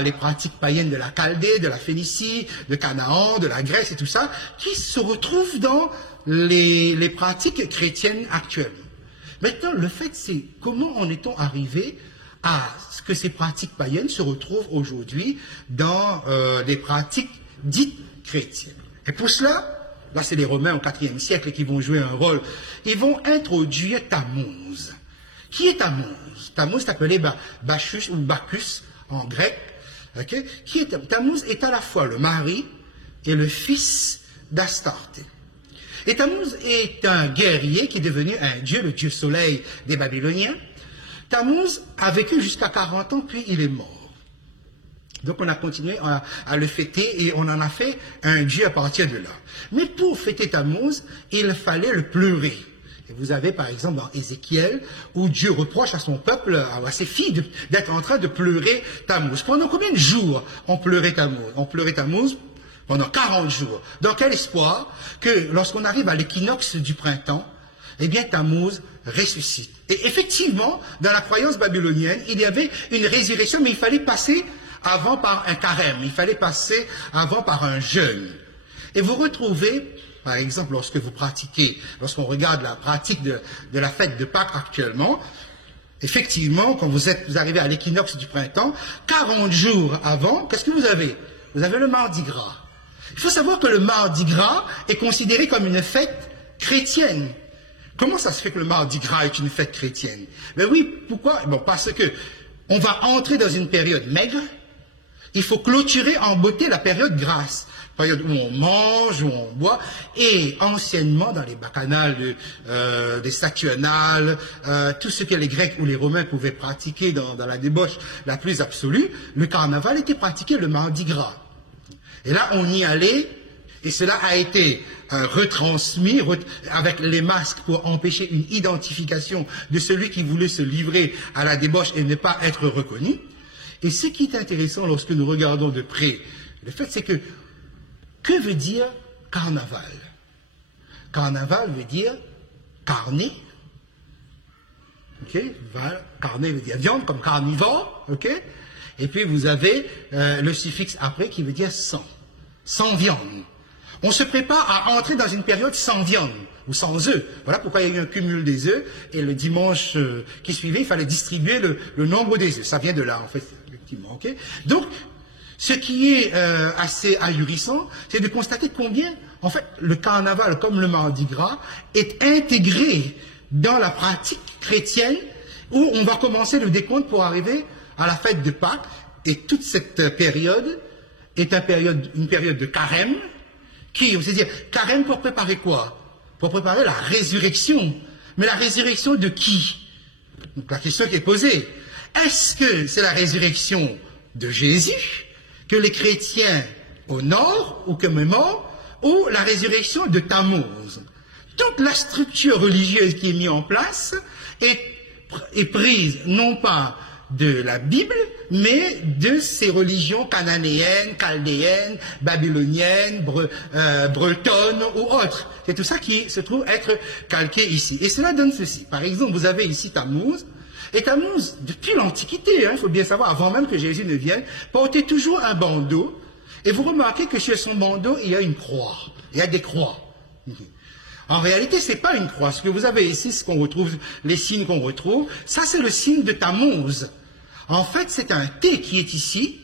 les pratiques païennes de la Chaldée, de la Phénicie, de Canaan, de la Grèce et tout ça, qui se retrouvent dans les pratiques chrétiennes actuellement. Maintenant, le fait, c'est comment en est-on arrivé à ce que ces pratiques païennes se retrouvent aujourd'hui dans les pratiques dites chrétiennes. Et pour cela, là c'est les Romains au IVe siècle qui vont jouer un rôle, ils vont introduire Tammuz. Qui est Tammuz? Tammuz est appelé Bacchus ou Bacchus en grec. Okay? Tammuz est à la fois le mari et le fils d'Astarté. Et Tammuz est un guerrier qui est devenu un dieu, le dieu soleil des Babyloniens. Tammuz a vécu jusqu'à 40 ans, puis il est mort. Donc on a continué à le fêter et on en a fait un dieu à partir de là. Mais pour fêter Tammuz, il fallait le pleurer. Et vous avez par exemple dans Ézéchiel, où Dieu reproche à son peuple, à ses filles, d'être en train de pleurer Tammuz. Pendant combien de jours on pleurait Tammuz? On pleurait Tammuz pendant 40 jours. Dans quel espoir que lorsqu'on arrive à l'équinoxe du printemps, eh bien Tammuz ressuscite. Et effectivement, dans la croyance babylonienne, il y avait une résurrection, mais il fallait passer avant par un carême, il fallait passer avant par un jeûne. Et vous retrouvez, par exemple, lorsqu'on regarde la pratique de la fête de Pâques actuellement, effectivement, quand vous arrivez à l'équinoxe du printemps, 40 jours avant, qu'est-ce que vous avez? Vous avez le Mardi Gras. Il faut savoir que le Mardi Gras est considéré comme une fête chrétienne. Comment ça se fait que le Mardi Gras est une fête chrétienne? Ben oui, pourquoi? Bon, parce que on va entrer dans une période maigre. Il faut clôturer en beauté la période grasse, période où on mange, où on boit, et anciennement dans les bacchanales des Saturnales, tout ce que les Grecs ou les Romains pouvaient pratiquer dans la débauche la plus absolue, le carnaval était pratiqué le Mardi Gras. Et là, on y allait, et cela a été retransmis avec les masques pour empêcher une identification de celui qui voulait se livrer à la débauche et ne pas être reconnu. Et ce qui est intéressant lorsque nous regardons de près, le fait c'est que veut dire carnaval? Carnaval veut dire carné. Okay? Carné veut dire viande, comme carnivore. Okay? Et puis vous avez le suffixe après qui veut dire sans. Sans viande. On se prépare à entrer dans une période sans viande ou sans œufs. Voilà pourquoi il y a eu un cumul des œufs. Et le dimanche qui suivait, il fallait distribuer le nombre des œufs. Ça vient de là, en fait, effectivement. Okay? Donc, Ce qui est assez ahurissant, c'est de constater combien, en fait, le carnaval, comme le Mardi Gras, est intégré dans la pratique chrétienne, où on va commencer le décompte pour arriver à la fête de Pâques, et toute cette période est une période de carême, c'est-à-dire, carême pour préparer quoi? Pour préparer la résurrection. Mais la résurrection de qui? Donc la question qui est posée, est-ce que c'est la résurrection de Jésus que les chrétiens honorent ou commémorent, ou la résurrection de Tammuz? Toute la structure religieuse qui est mise en place est prise non pas de la Bible, mais de ces religions cananéennes, chaldéennes, babyloniennes, bretonnes ou autres. C'est tout ça qui se trouve être calqué ici. Et cela donne ceci. Par exemple, vous avez ici Tammuz. Et Tammuz, depuis l'Antiquité, il faut bien savoir, avant même que Jésus ne vienne, portait toujours un bandeau. Et vous remarquez que sur son bandeau, il y a une croix. Il y a des croix. En réalité, ce n'est pas une croix. Ce que vous avez ici, ce qu'on retrouve, les signes qu'on retrouve, ça c'est le signe de Tammuz. En fait, c'est un thé qui est ici.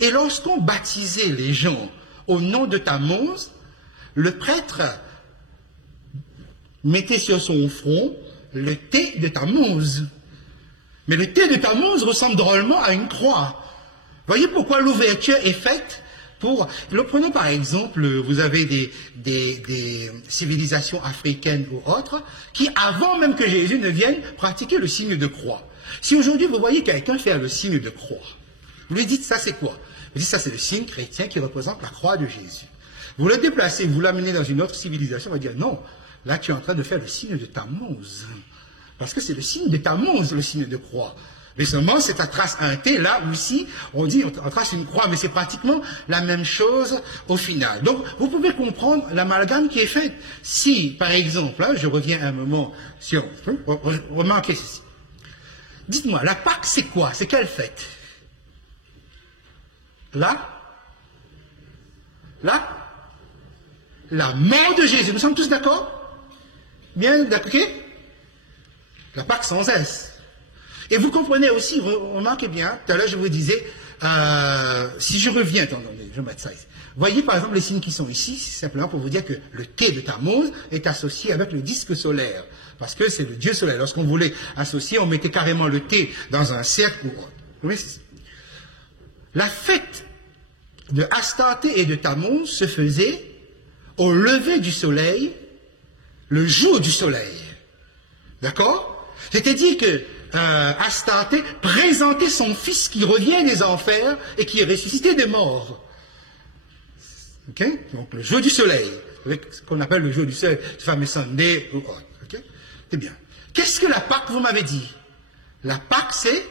Et lorsqu'on baptisait les gens au nom de Tammuz, le prêtre mettait sur son front le thé de Tammuz. Mais le thé de Tammuz ressemble drôlement à une croix. Voyez pourquoi l'ouverture est faite pour... Prenons par exemple, vous avez des civilisations africaines ou autres qui, avant même que Jésus ne vienne, pratiquaient le signe de croix. Si aujourd'hui vous voyez quelqu'un faire le signe de croix, vous lui dites ça c'est quoi? Vous dites ça c'est le signe chrétien qui représente la croix de Jésus. Vous le déplacez, vous l'amenez dans une autre civilisation, on va dire non, là tu es en train de faire le signe de Tammuz. Parce que c'est le signe de Tammuz, le signe de croix. Mais seulement c'est à trace un T, là aussi on dit on trace une croix, mais c'est pratiquement la même chose au final. Donc vous pouvez comprendre l'amalgame qui est fait. Si par exemple, là, je reviens un moment sur... Remarquez ceci. Dites-moi, la Pâque, c'est quoi? C'est quelle fête? La mort de Jésus. Nous sommes tous d'accord? Bien d'accord? La Pâque sans S. Et vous comprenez aussi, remarquez bien, tout à l'heure je vous disais, si je reviens, attendez, je vais mettre ça ici. Voyez par exemple les signes qui sont ici, c'est simplement pour vous dire que le thé de Tammuz est associé avec le disque solaire. Parce que c'est le dieu soleil. Lorsqu'on voulait associer, on mettait carrément le thé dans un cercle ou autre. Oui, c'est ça. La fête de Astarté et de Tammuz se faisait au lever du soleil, le jour du soleil. D'accord? C'est-à-dire que Astarté présentait son fils qui revient des enfers et qui est ressuscité des morts. Okay? Donc le jour du soleil, ce qu'on appelle le jour du soleil, le fameux Sunday ou autre. Okay? C'est bien. Qu'est-ce que la Pâque, vous m'avez dit? La Pâque, c'est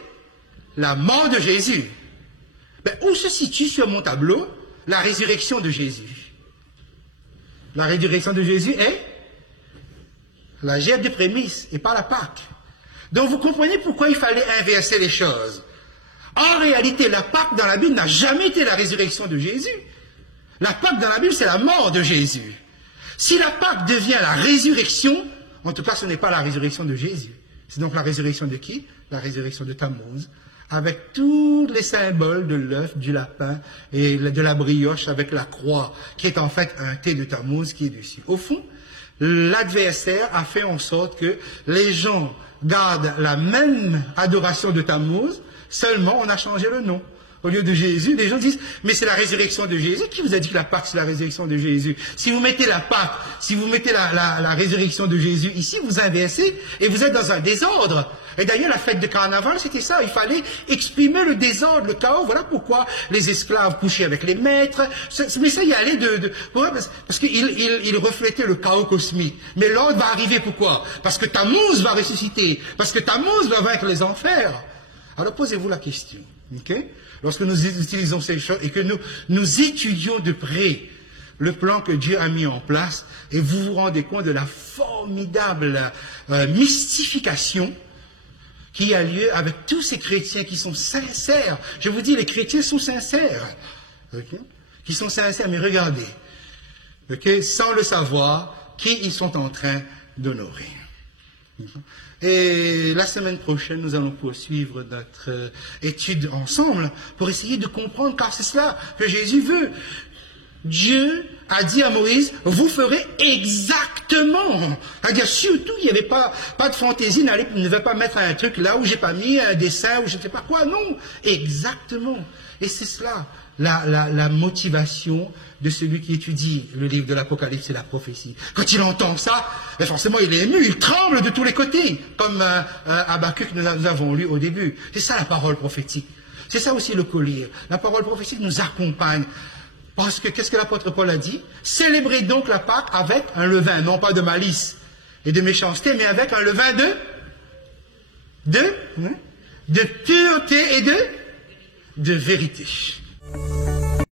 la mort de Jésus. Ben, où se situe sur mon tableau la résurrection de Jésus? La résurrection de Jésus est la gève des prémices et pas la Pâque. Donc vous comprenez pourquoi il fallait inverser les choses. En réalité, la Pâque dans la Bible n'a jamais été la résurrection de Jésus. La Pâque dans la Bible, c'est la mort de Jésus. Si la Pâque devient la résurrection, en tout cas, ce n'est pas la résurrection de Jésus. C'est donc la résurrection de qui? La résurrection de Tammuz, avec tous les symboles de l'œuf, du lapin et de la brioche avec la croix, qui est en fait un thé de Tammuz qui est dessus. Au fond, l'adversaire a fait en sorte que les gens gardent la même adoration de Tammuz, seulement on a changé le nom. Au lieu de Jésus, les gens disent, mais c'est la résurrection de Jésus. Qui vous a dit que la Pâque, c'est la résurrection de Jésus? Si vous mettez la Pâque, si vous mettez la résurrection de Jésus ici, vous inversez et vous êtes dans un désordre. Et d'ailleurs, la fête de carnaval, c'était ça. Il fallait exprimer le désordre, le chaos. Voilà pourquoi les esclaves couchaient avec les maîtres. Mais ça y allait parce qu'il reflétait le chaos cosmique. Mais l'ordre va arriver pourquoi? Parce que Tammuz va ressusciter. Parce que Tammuz va vaincre les enfers. Alors posez-vous la question. Okay? Lorsque nous utilisons ces choses et que nous étudions de près le plan que Dieu a mis en place, et vous vous rendez compte de la formidable mystification qui a lieu avec tous ces chrétiens qui sont sincères. Je vous dis, les chrétiens sont sincères. Okay? Qui sont sincères, mais regardez, okay? Sans le savoir, qui ils sont en train d'honorer. Et la semaine prochaine, nous allons poursuivre notre étude ensemble pour essayer de comprendre, car c'est cela que Jésus veut. Dieu a dit à Moïse, vous ferez exactement. C'est-à-dire, surtout, il n'y avait pas de fantaisie, ne va pas mettre un truc là où j'ai pas mis un dessin ou je ne sais pas quoi. Non, exactement. Et c'est cela, la motivation de celui qui étudie le livre de l'Apocalypse et la prophétie. Quand il entend ça, forcément il est ému, il tremble de tous les côtés, comme Habakkuk nous avons lu au début. C'est ça la parole prophétique. C'est ça aussi le collier. La parole prophétique nous accompagne. Parce que, qu'est-ce que l'apôtre Paul a dit? Célébrez donc la Pâque avec un levain, non pas de malice et de méchanceté, mais avec un levain de pureté et de vérité.